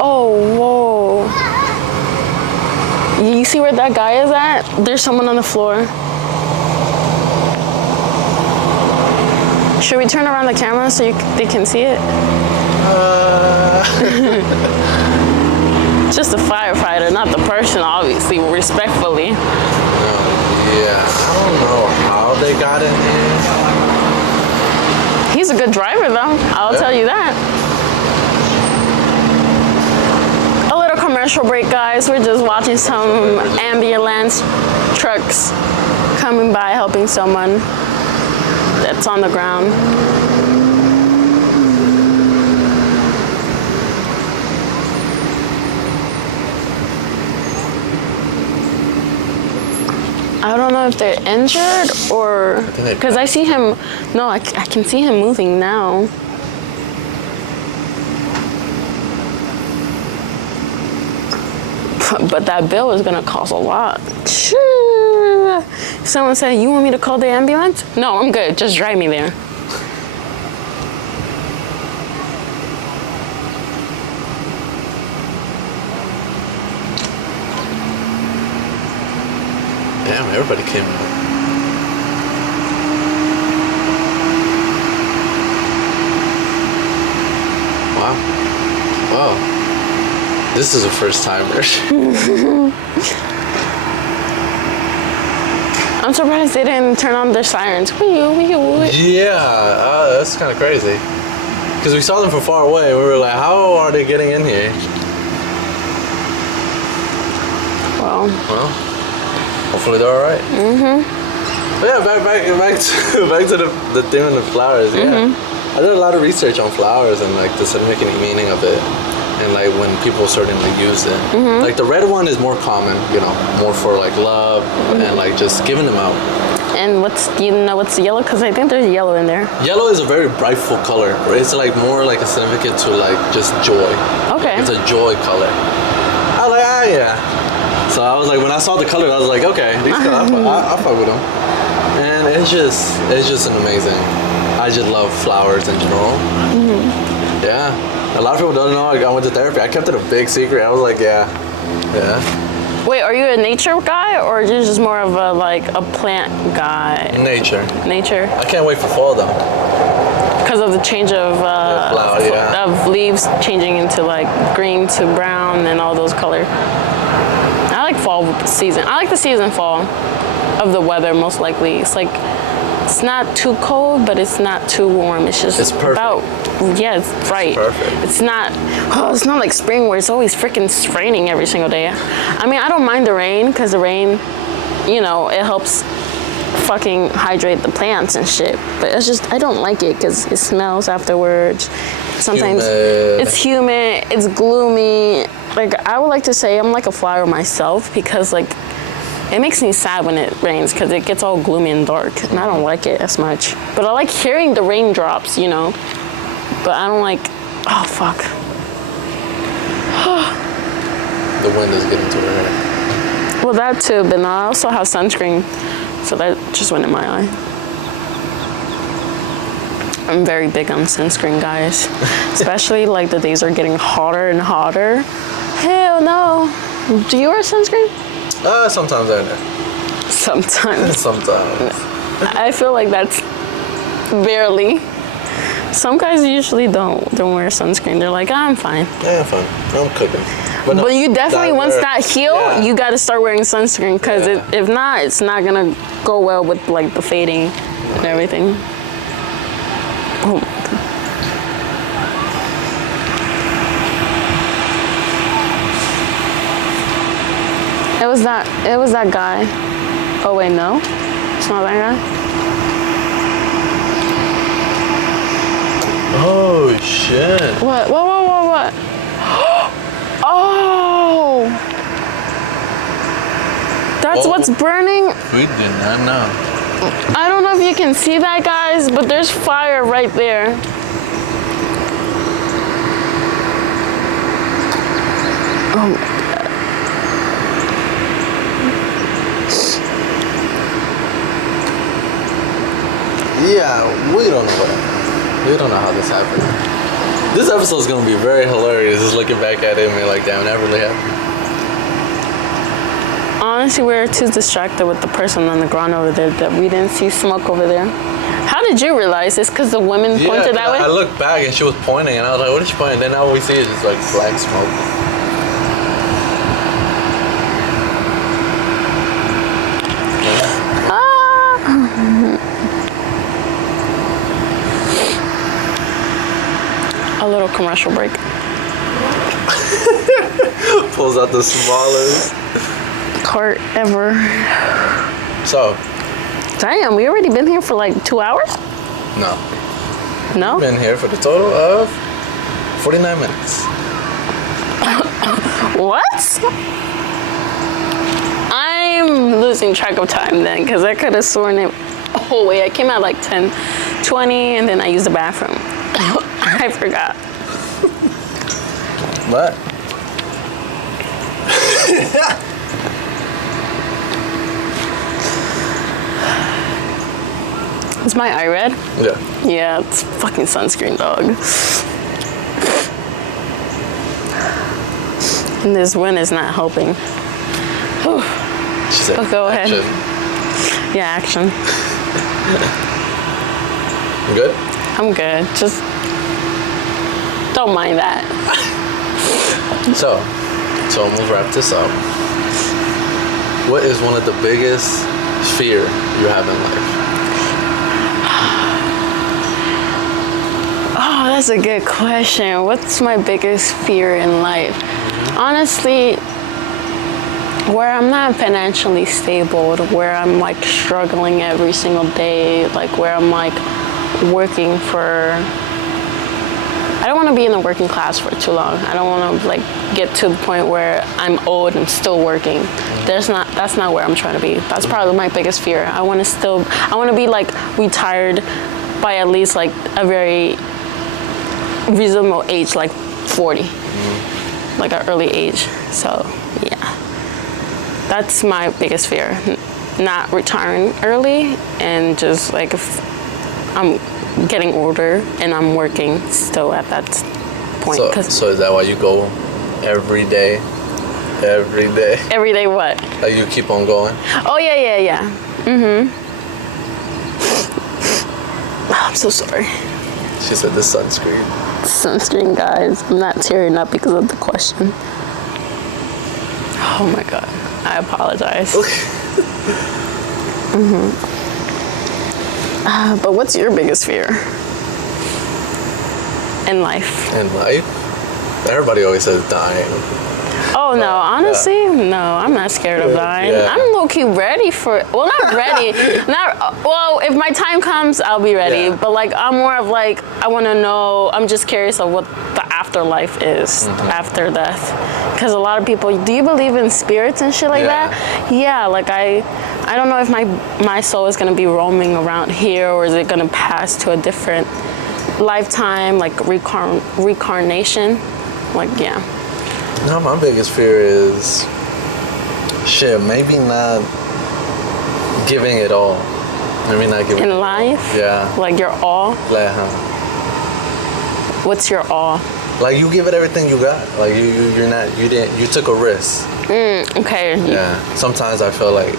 Oh, whoa. You see where that guy is at? There's someone on the floor. Should we turn around the camera so they can see it? Just the firefighter, not the person, obviously, respectfully. Yeah, I don't know how they got in here. He's a good driver, though. I'll tell you that. A little commercial break, guys. We're just watching some ambulance trucks coming by helping someone that's on the ground. I don't know if they're injured or because I see him. No, I can see him moving now. But that bill is gonna cost a lot. Someone said, "You want me to call the ambulance?" No, I'm good. Just drive me there. Damn, everybody came out. Wow. Wow. This is a first timer. I'm surprised they didn't turn on their sirens. Yeah, that's kind of crazy. Because we saw them from far away. We were like, how are they getting in here? Well, hopefully they're all right. But yeah, back to the theme of the flowers. Yeah, I did a lot of research on flowers and like the significant meaning of it, and like when people certainly use it. Like the red one is more common, you know, more for like love and like just giving them out. And what's the yellow? Because I think there's yellow in there. Yellow is a very brightful color. It's like more like a significant to like just joy. Okay. It's a joy color. I was like, yeah. So I was like, when I saw the color, I was like, okay, these colors, I'll fuck with them. And it's just an amazing. I just love flowers in general. Yeah. A lot of people don't know I went to therapy. I kept it a big secret. I was like, yeah. Wait, are you a nature guy or are you just more of a plant guy? Nature. I can't wait for fall though. Because of the change of of leaves changing into like green to brown and all those colors. I like fall season. I like the season fall of the weather most likely. It's like it's not too cold, but it's not too warm. It's just perfect. It's right. It's perfect. It's not like spring where it's always freaking raining every single day. I mean, I don't mind the rain because the rain, you know, it helps fucking hydrate the plants and shit. But it's just, I don't like it because it smells afterwards. Sometimes it's humid, it's gloomy. Like, I would like to say I'm like a flower myself because like, it makes me sad when it rains because it gets all gloomy and dark and I don't like it as much. But I like hearing the raindrops, you know. But I don't like, oh fuck. The wind is getting to her hair. Well, that too, but no, I also have sunscreen, so that just went in my eye. I'm very big on sunscreen, guys. Especially like the days are getting hotter and hotter. Hell no. Do you wear sunscreen? Sometimes I do. Sometimes. Sometimes. I feel like that's barely. Some guys usually don't wear sunscreen. They're like, I'm fine. Yeah, I'm fine. I'm cooking. But, no, you definitely, once that heal, yeah, you got to start wearing sunscreen, because if not, it's not going to go well with like the fading and everything. Oh my God. It was that guy. Oh wait, no, it's not that guy. Oh shit. What? Oh! That's what's burning? We did not know. I don't know if you can see that, guys, but there's fire right there. Oh my God. Yeah, we don't know how this happened. This episode is gonna be very hilarious. Just looking back at it and be like, damn, that really happened. Honestly, we were too distracted with the person on the ground over there that we didn't see smoke over there. How did you realize this? Because the woman pointed that way? I looked back and she was pointing, and I was like, what is she pointing? Then all we see is just like black smoke. A little commercial break. Pulls out the smallest cart ever. So. Damn, we already been here for like 2 hours? No. No? We've been here for the total of 49 minutes. What? I'm losing track of time then, because I could have sworn it. Oh wait, I came out like 10:20, and then I used the bathroom. I forgot. What? Is my eye red? Yeah. Yeah, it's fucking sunscreen, dog. And this wind is not helping. She said, go ahead. Action. Yeah, action. You good? I'm good. Just don't mind that. So we'll wrap this up. What is one of the biggest fear you have in life? Oh, that's a good question. What's my biggest fear in life? Honestly, where I'm not financially stable, where I'm like struggling every single day, like where I'm like working for, I don't want to be in the working class for too long. I don't want to like get to the point where I'm old and still working. That's not where I'm trying to be. That's probably my biggest fear. I want to be like retired by at least like a very reasonable age, like 40, like an early age. So yeah, that's my biggest fear. Not retiring early, and just like if I'm getting older and I'm working still at that point. So is that why you go every day? Every day? Every day what? Like you keep on going? Oh yeah. Mm-hmm. I'm so sorry. She said the sunscreen. Sunscreen, guys. I'm not tearing up because of the question. Oh my God. I apologize. But what's your biggest fear in life? In life? Everybody always says dying. Oh no, honestly, no, I'm not scared of dying. Yeah. I'm low-key ready for it. Well, not ready. Well, if my time comes, I'll be ready. Yeah. But like, I'm more of like, I want to know, I'm just curious of what the afterlife is after death. Because a lot of people, do you believe in spirits and shit like that? Yeah, like I don't know if my soul is going to be roaming around here, or is it going to pass to a different lifetime, like reincarnation. Like, yeah. No, my biggest fear is shit, maybe not giving it all. Maybe not giving In life? Yeah. Like your all? Like, What's your all? like you give it everything you got. Like you took a risk. Okay. Yeah. Sometimes I feel like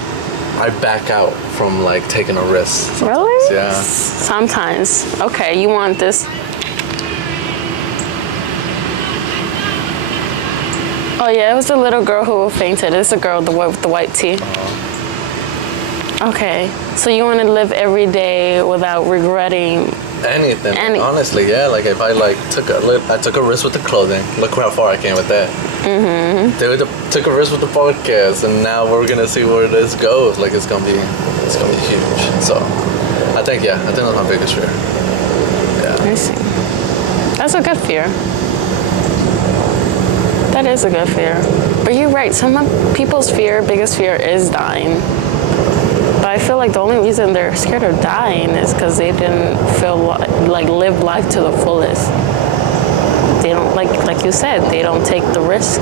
I back out from like taking a risk. Sometimes. Really? Yeah. Sometimes. Okay, you want this? Oh yeah, it was the little girl who fainted. It's the girl with the white tee. Okay, so you want to live every day without regretting anything. Honestly, yeah. Like if I took a risk with the clothing. Look how far I came with that. Mm-hmm. Took a risk with the podcast, and now we're gonna see where this goes. Like it's gonna be huge. So I think that's my biggest fear. Yeah. I see. That's a good fear. That is a good fear. But you're right. Some people's biggest fear is dying. But I feel like the only reason they're scared of dying is because they didn't live life to the fullest. They don't, like you said, they don't take the risk.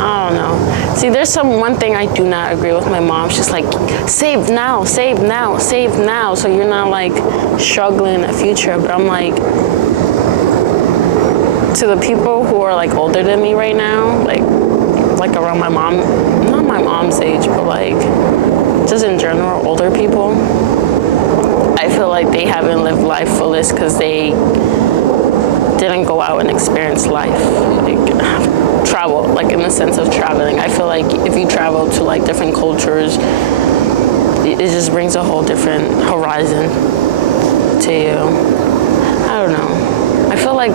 I don't know. See, there's one thing I do not agree with my mom. She's like, save now, save now, save now. So you're not like struggling in the future. But I'm like, to the people who are like older than me right now, like around my mom, not my mom's age, but like just in general, older people, I feel like they haven't lived life fullest because they didn't go out and experience life, like travel, like in the sense of traveling. I feel like if you travel to like different cultures, it just brings a whole different horizon to you. I don't know. I feel like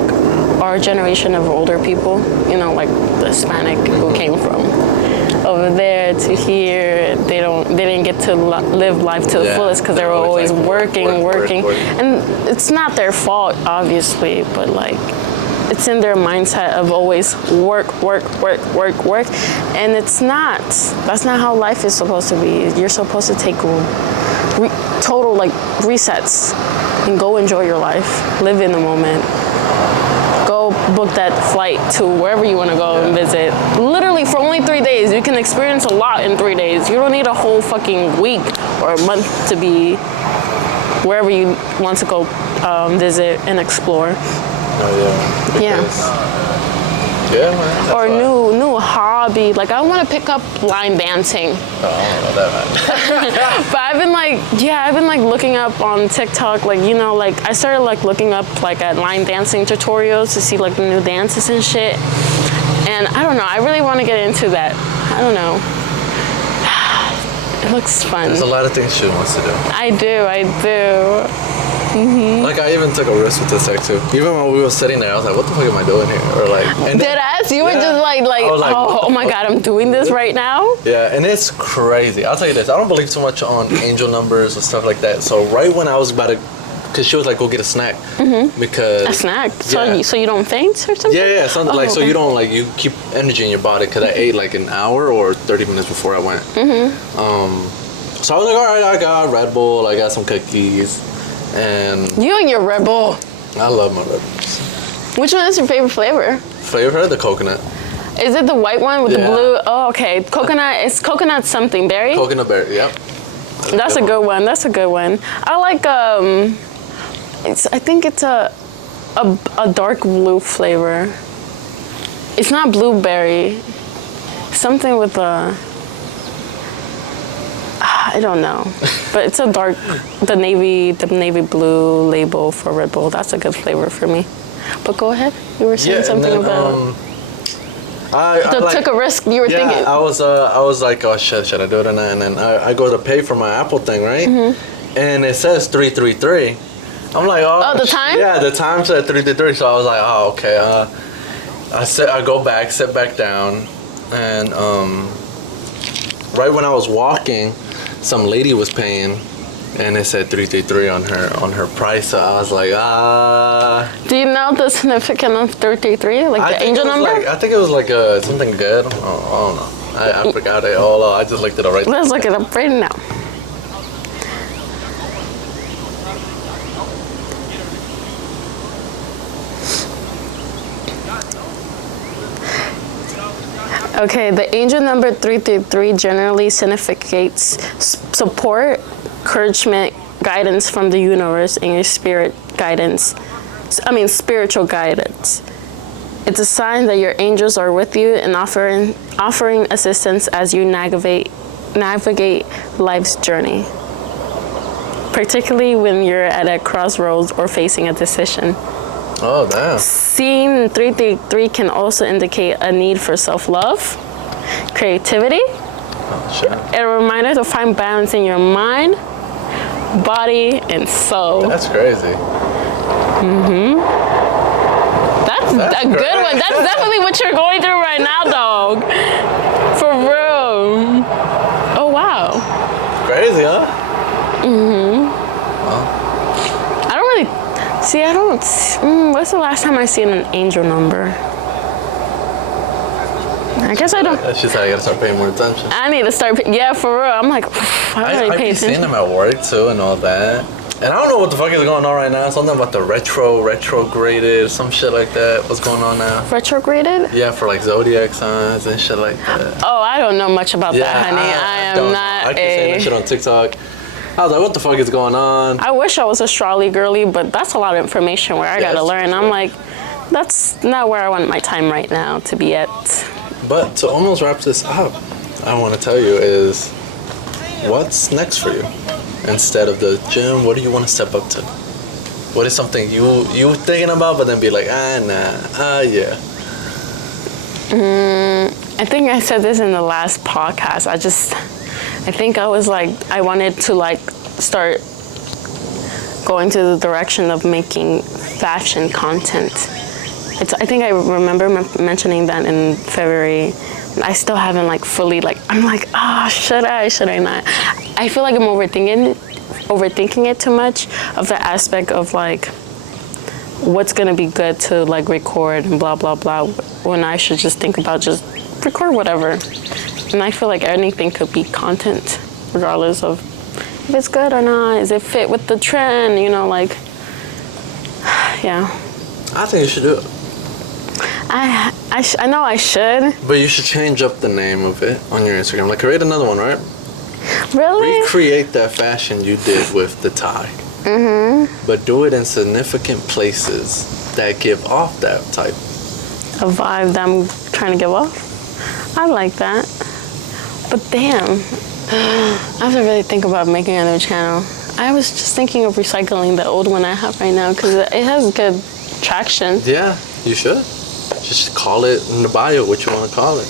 our generation of older people, you know, like the Hispanic who came from over there to here, they didn't get to live life to the fullest because they were always like working. And it's not their fault, obviously, but like it's in their mindset of always work. And that's not how life is supposed to be. You're supposed to take total like resets and go enjoy your life, live in the moment. Go book that flight to wherever you want to go and visit. Literally for only 3 days. You can experience a lot in 3 days. You don't need a whole fucking week or a month to be wherever you want to go visit and explore. Oh yeah. Yeah. Yeah, man. Or new hobby. Like I want to pick up line dancing. Oh, I don't know that. But I've been like looking up on TikTok, like, you know, like I started like looking up like at line dancing tutorials to see like the new dances and shit. And I don't know, I really want to get into that. I don't know. It looks fun. There's a lot of things she wants to do. I do. Mm-hmm. Like I even took a risk with this tech too. Even when we were sitting there, I was like, "What the fuck am I doing here?" Or like, deadass, you were just like oh my god, I'm doing this right now. Yeah, and it's crazy. I'll tell you this: I don't believe too much on angel numbers or stuff like that. So right when I was about to, because she was like, "Go get a snack," because a snack. So you don't faint or something? Yeah, something like so you don't like you keep energy in your body. Because I ate like an hour or 30 minutes before I went. So I was like, all right, I got Red Bull, I got some cookies. And you and your Red Bull. I love my Red Bulls. Which one is your favorite flavor? The coconut. Is it the white one with the blue? Oh, okay. Coconut. It's coconut something berry. Coconut berry. Yep. That's a good one. That's a good one. I like I think it's a dark blue flavor. It's not blueberry. Something with a. I don't know, but it's a dark, the navy blue label for Red Bull. That's a good flavor for me. But go ahead. You were saying something about. I took a risk. You were thinking. I was like, oh shit, should I do it or not? And then I go to pay for my Apple thing, right? And it says 333. I'm like, oh. The time? Yeah, the time said 333. So I was like, oh okay. I go back, sit back down, and right when I was walking, some lady was paying, and it said 333 on her price. So I was like, Do you know the significance of 333, like the angel number? I think it was like something good. I don't know. I forgot it all. I just looked it up right now. Let's look it up right now. Okay, the angel number 333 generally significates support, encouragement, guidance from the universe, and your spiritual guidance. It's a sign that your angels are with you and offering assistance as you navigate life's journey, particularly when you're at a crossroads or facing a decision. Oh, damn. Seeing 333 can also indicate a need for self-love, creativity, and a reminder to find balance in your mind, body, and soul. That's crazy. That's a good one. That's definitely what you're going through right now, dog. For real. Oh, wow. Crazy, huh? What's the last time I seen an angel number? I guess I don't. That's just how you gotta start paying more attention. I need to start. Yeah, for real. I'm like, I be seeing them at work too and all that. And I don't know what the fuck is going on right now. Something about the retrograded, some shit like that. What's going on now? Retrograded? Yeah, for like zodiac signs and shit like that. Oh, I don't know much about that, honey. I am not I keep saying that shit on TikTok. I was like, what the fuck is going on? I wish I was astrology girly, but that's a lot of information where I gotta learn. I'm like, that's not where I want my time right now to be at. But to almost wrap this up, I want to tell you is, what's next for you? Instead of the gym, what do you want to step up to? What is something you thinking about, but then be like, yeah. I think I said this in the last podcast. I think I was like, I wanted to like start going to the direction of making fashion content. I think I remember mentioning that in February. I still haven't like fully like, I'm like, should I not? I feel like I'm overthinking it too much of the aspect of like, what's gonna be good to like record and blah, blah, blah, when I should just think about just record whatever. And I feel like anything could be content, regardless of if it's good or not. Is it fit with the trend? Like, yeah. I think you should do it. I know I should. But you should change up the name of it on your Instagram. Like, create another one, right? Really? Recreate that fashion you did with the tie. But do it in significant places that give off that type. A vibe that I'm trying to give off? I like that. But damn, I have to really think about making a new channel. I was just thinking of recycling the old one I have right now because it has good traction. Yeah, you should. Just call it in the bio what you want to call it.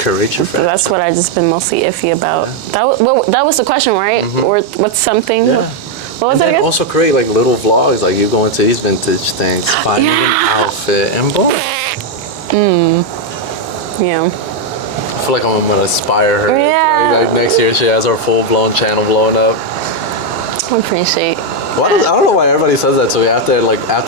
Create your fashion. That's what I just been mostly iffy about. That was the question, right? Or what's something? Yeah. What was it again? Also create like little vlogs, like you go into these vintage things, finding an outfit, and boom. Yeah. I feel like I'm gonna inspire her. Yeah. Like next year she has her full-blown channel blowing up. I appreciate. I don't know why everybody says that to me after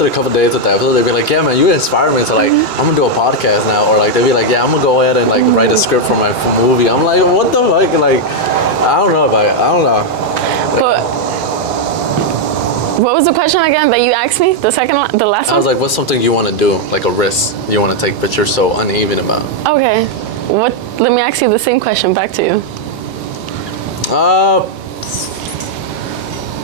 a couple days with that episode. They'd be like, yeah, man, you inspired me to like, I'm gonna do a podcast now. Or like, they'd be like, yeah, I'm gonna go ahead and like write a script for my movie. I'm like, what the fuck? Like, I don't know. But what was the question again that you asked me? The last one? I was like, what's something you want to do? Like a risk you want to take, but you're so uneven about? Okay. Let me ask you the same question back to you.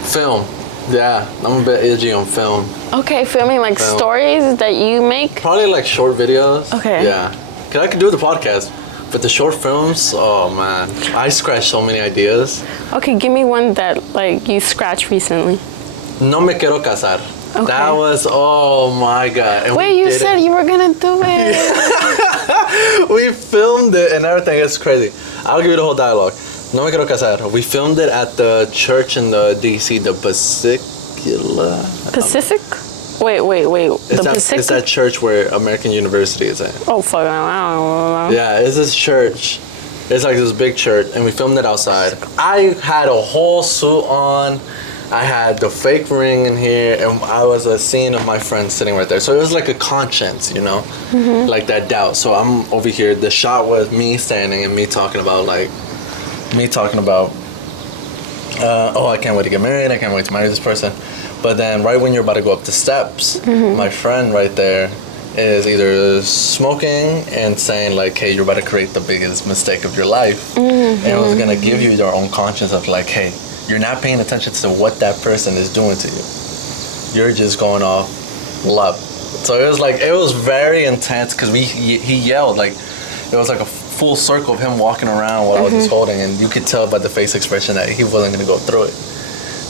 Film. Yeah, I'm a bit edgy on film. Okay, filming like stories that you make? Probably like short videos. Okay. Yeah. Cause I could do the podcast, but the short films, oh man, I scratched so many ideas. Okay, give me one that like you scratched recently. No me quiero casar. Okay. That was, oh my God. And wait, you said you were gonna do it. We filmed it and everything. It's crazy. I'll give you the whole dialogue. No me quiero casar. We filmed it at the church in the DC, the Pacific? Wait. It's that church where American University is at. Oh, fuck. I don't know. Yeah, it's this church. It's like this big church, and we filmed it outside. I had a whole suit on. I had the fake ring in here, and I was a scene of my friend sitting right there. So it was like a conscience, like that doubt. So I'm over here. The shot was me standing and me talking about I can't wait to get married. I can't wait to marry this person. But then right when you're about to go up the steps, my friend right there is either smoking and saying like, hey, you're about to create the biggest mistake of your life. And it was gonna give you your own conscience of like, hey, you're not paying attention to what that person is doing to you. You're just going off love. So it was very intense because he yelled, like, it was like a full circle of him walking around while I was just holding, and you could tell by the face expression that he wasn't gonna go through it.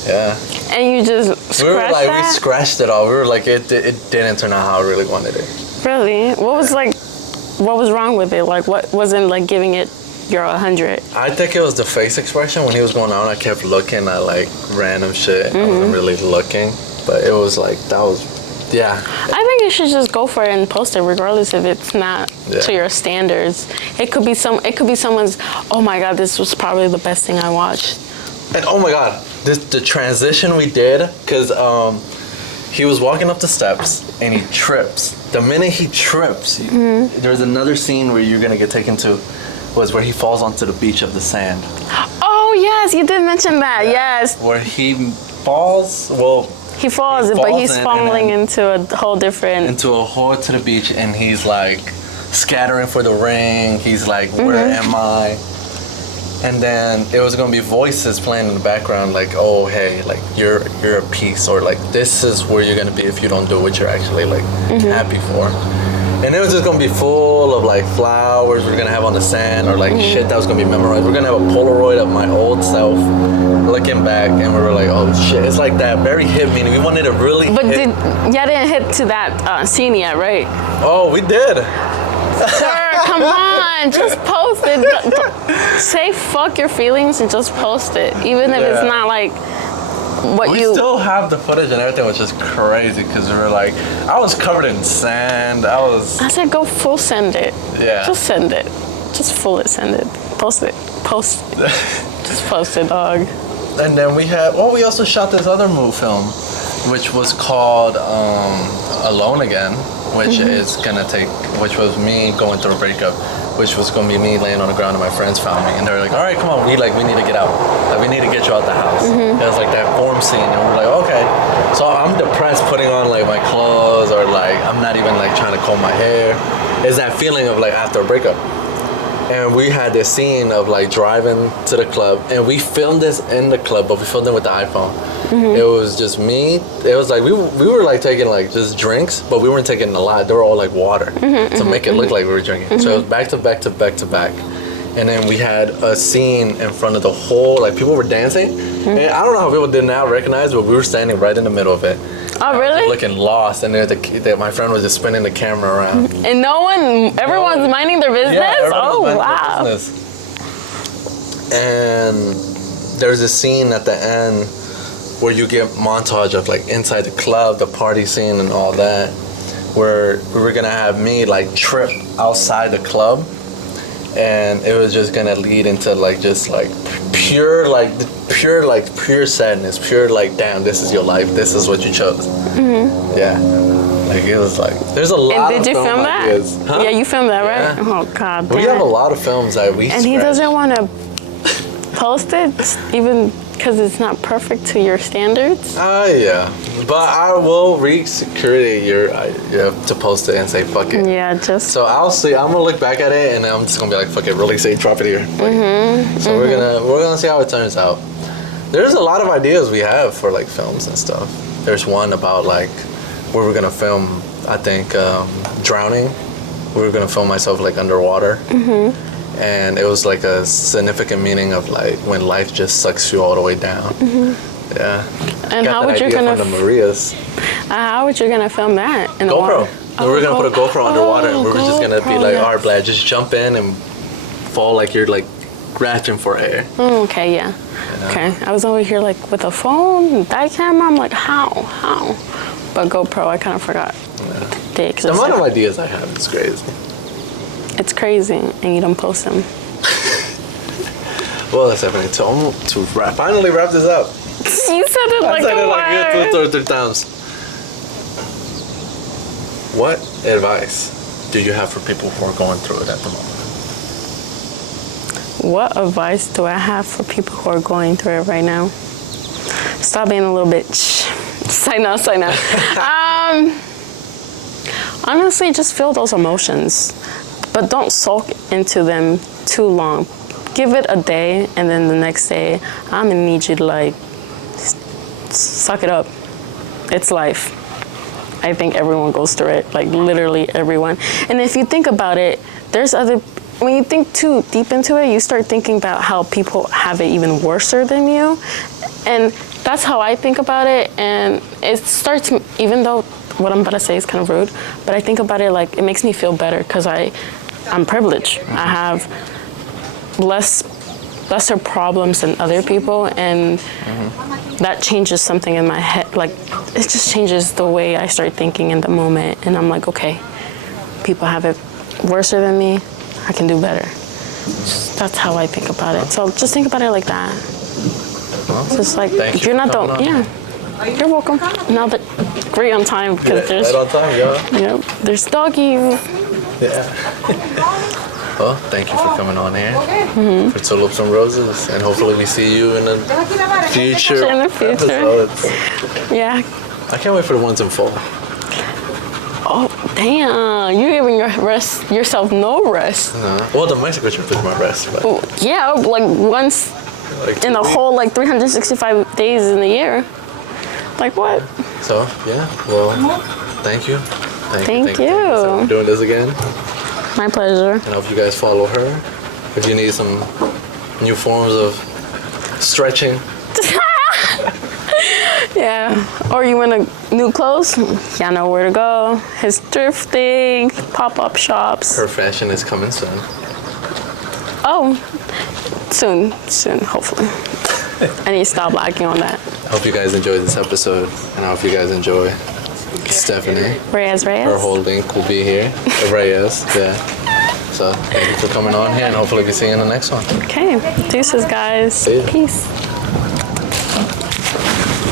Yeah. And you just scratched that? We scratched it all. We were like, it didn't turn out how I really wanted it. Really? What was wrong with it? Like, what wasn't like giving it your 100? I think it was the face expression. When he was going on, I kept looking at like random shit. I wasn't really looking, but it was like, that was, yeah. I think you should just go for it and post it, regardless if it's not to your standards. It could be someone's, oh my God, this was probably the best thing I watched. And oh my God, the transition we did, because he was walking up the steps and he trips. The minute he trips, there's another scene where you're gonna get taken to, was where he falls onto the beach of the sand. Oh yes, you did mention that. Yes. Where he falls. Well, he falls, but he's falling into a whole to the beach, and he's like scattering for the ring. He's like, where am I? And then it was gonna be voices playing in the background, like, oh hey, like you're a piece, or like this is where you're gonna be if you don't do what you're actually like happy for. And it was just gonna be full of like flowers we're gonna have on the sand, or like shit that was gonna be memorized. We're gonna have a Polaroid of my old self looking back, and we were like, oh shit, it's like that very hit meaning. We wanted to really But y'all didn't hit to that scene yet, right? Oh, we did. Sir, come on, just post it. Say fuck your feelings and just post it, even if it's not like what we still have the footage and everything, which is crazy because we were like, I was covered in sand. I said go full send it. Yeah. Just send it. Just full it, send it. Post it. Post it. Just post it, dog. And then we also shot this other film, which was called Alone Again, which which was me going through a breakup, which was gonna be me laying on the ground and my friends found me, and they were like, all right, come on, we need to get out. Like, we need to get you out the house. It was like that form scene, and we're like, okay. So I'm depressed putting on like my clothes, or like I'm not even like trying to comb my hair. It's that feeling of like after a breakup. And we had this scene of like driving to the club, and we filmed this in the club, but we filmed it with the iPhone. It was just me. It was like we were like taking like just drinks, but we weren't taking a lot. They were all like water to make it look like we were drinking. So it was back to back to back to back. And then we had a scene in front of the whole, like people were dancing. And I don't know how people did not recognize, but we were standing right in the middle of it. Oh, really? Looking lost, and my friend was just spinning the camera around. And everyone's minding their business? Yeah, oh, wow. Their business. And there's a scene at the end where you get montage of like inside the club, the party scene and all that, where we were gonna have me like trip outside the club, and it was just gonna lead into like just like pure sadness, pure like, damn, this is your life, this is what you chose. Yeah, like it was like there's a lot. And did you film ideas. that? Huh? Yeah, you filmed that, right? Yeah. Oh God. We have a lot of films that we. And he doesn't want to post it, even because it's not perfect to your standards. Yeah, but I will re-security you have to post it and say fuck it. Yeah, just. So I'll see. I'm gonna look back at it and I'm just gonna be like, fuck it, release it, drop it here. So we're gonna see how it turns out. There's a lot of ideas we have for like films and stuff. There's one about like where we're gonna film. I think drowning. We were gonna film myself like underwater. And it was like a significant meaning of like when life just sucks you all the way down. Yeah. And how would you gonna from the Marias? how would you gonna film that in the GoPro. water? We were gonna put a GoPro underwater, and we were just gonna be like, all right, Vlad, just jump in and fall like you're like grasping for air. Oh, okay, yeah. Okay, I was over here like with a phone, that camera. I'm like, how? But GoPro, I kind of forgot. The amount of ideas I have is crazy. It's crazy, and you don't post them. Well, Estepheny, to finally wrap this up. You said it like a word. Two or three times. What advice do you have for people who are going through it at the moment? What advice do I have for people who are going through it right now? Stop being a little bitch. Say no. honestly, just feel those emotions, but don't sulk into them too long. Give it a day, and then the next day, I'm gonna need you to like suck it up. It's life. I think everyone goes through it, like literally everyone. And if you think about it, when you think too deep into it, you start thinking about how people have it even worse than you. And that's how I think about it. And it starts, even though what I'm about to say is kind of rude, but I think about it like it makes me feel better because I'm privileged. I have lesser problems than other people, and that changes something in my head. Like, it just changes the way I start thinking in the moment, and I'm like, okay, people have it worse than me, I can do better. That's how I think about it. So just think about it like that. Well, Just like, thank you you're not for coming on. yeah, you're welcome. Now that, great on time, because there's, right on time, yeah. yep, there's doggy. Yeah. Well, thank you for coming on here for Tulips and Roses, and hopefully we see you in the future. In the future. Episodes. Yeah. I can't wait for the ones in fall. Oh, damn. You're giving yourself no rest. Well, the Mexico trip is my rest, but Yeah, like once like in the whole like 365 days in the year. Like what? So yeah, well, thank you. Thank you. So we're doing this again. My pleasure. And I hope you guys follow her. If you need some new forms of stretching. Yeah. Or you want a new clothes? Y'all know where to go. His thrifting, pop-up shops. Her fashion is coming soon. Oh, soon, hopefully. I need to stop lagging on that. I hope you guys enjoyed this episode, and I hope you guys enjoy Stepheny. Reyes. Her whole link will be here. Reyes, yeah. So thank you for coming on here, and hopefully we see you in the next one. Okay. Deuces, guys. See ya. Peace.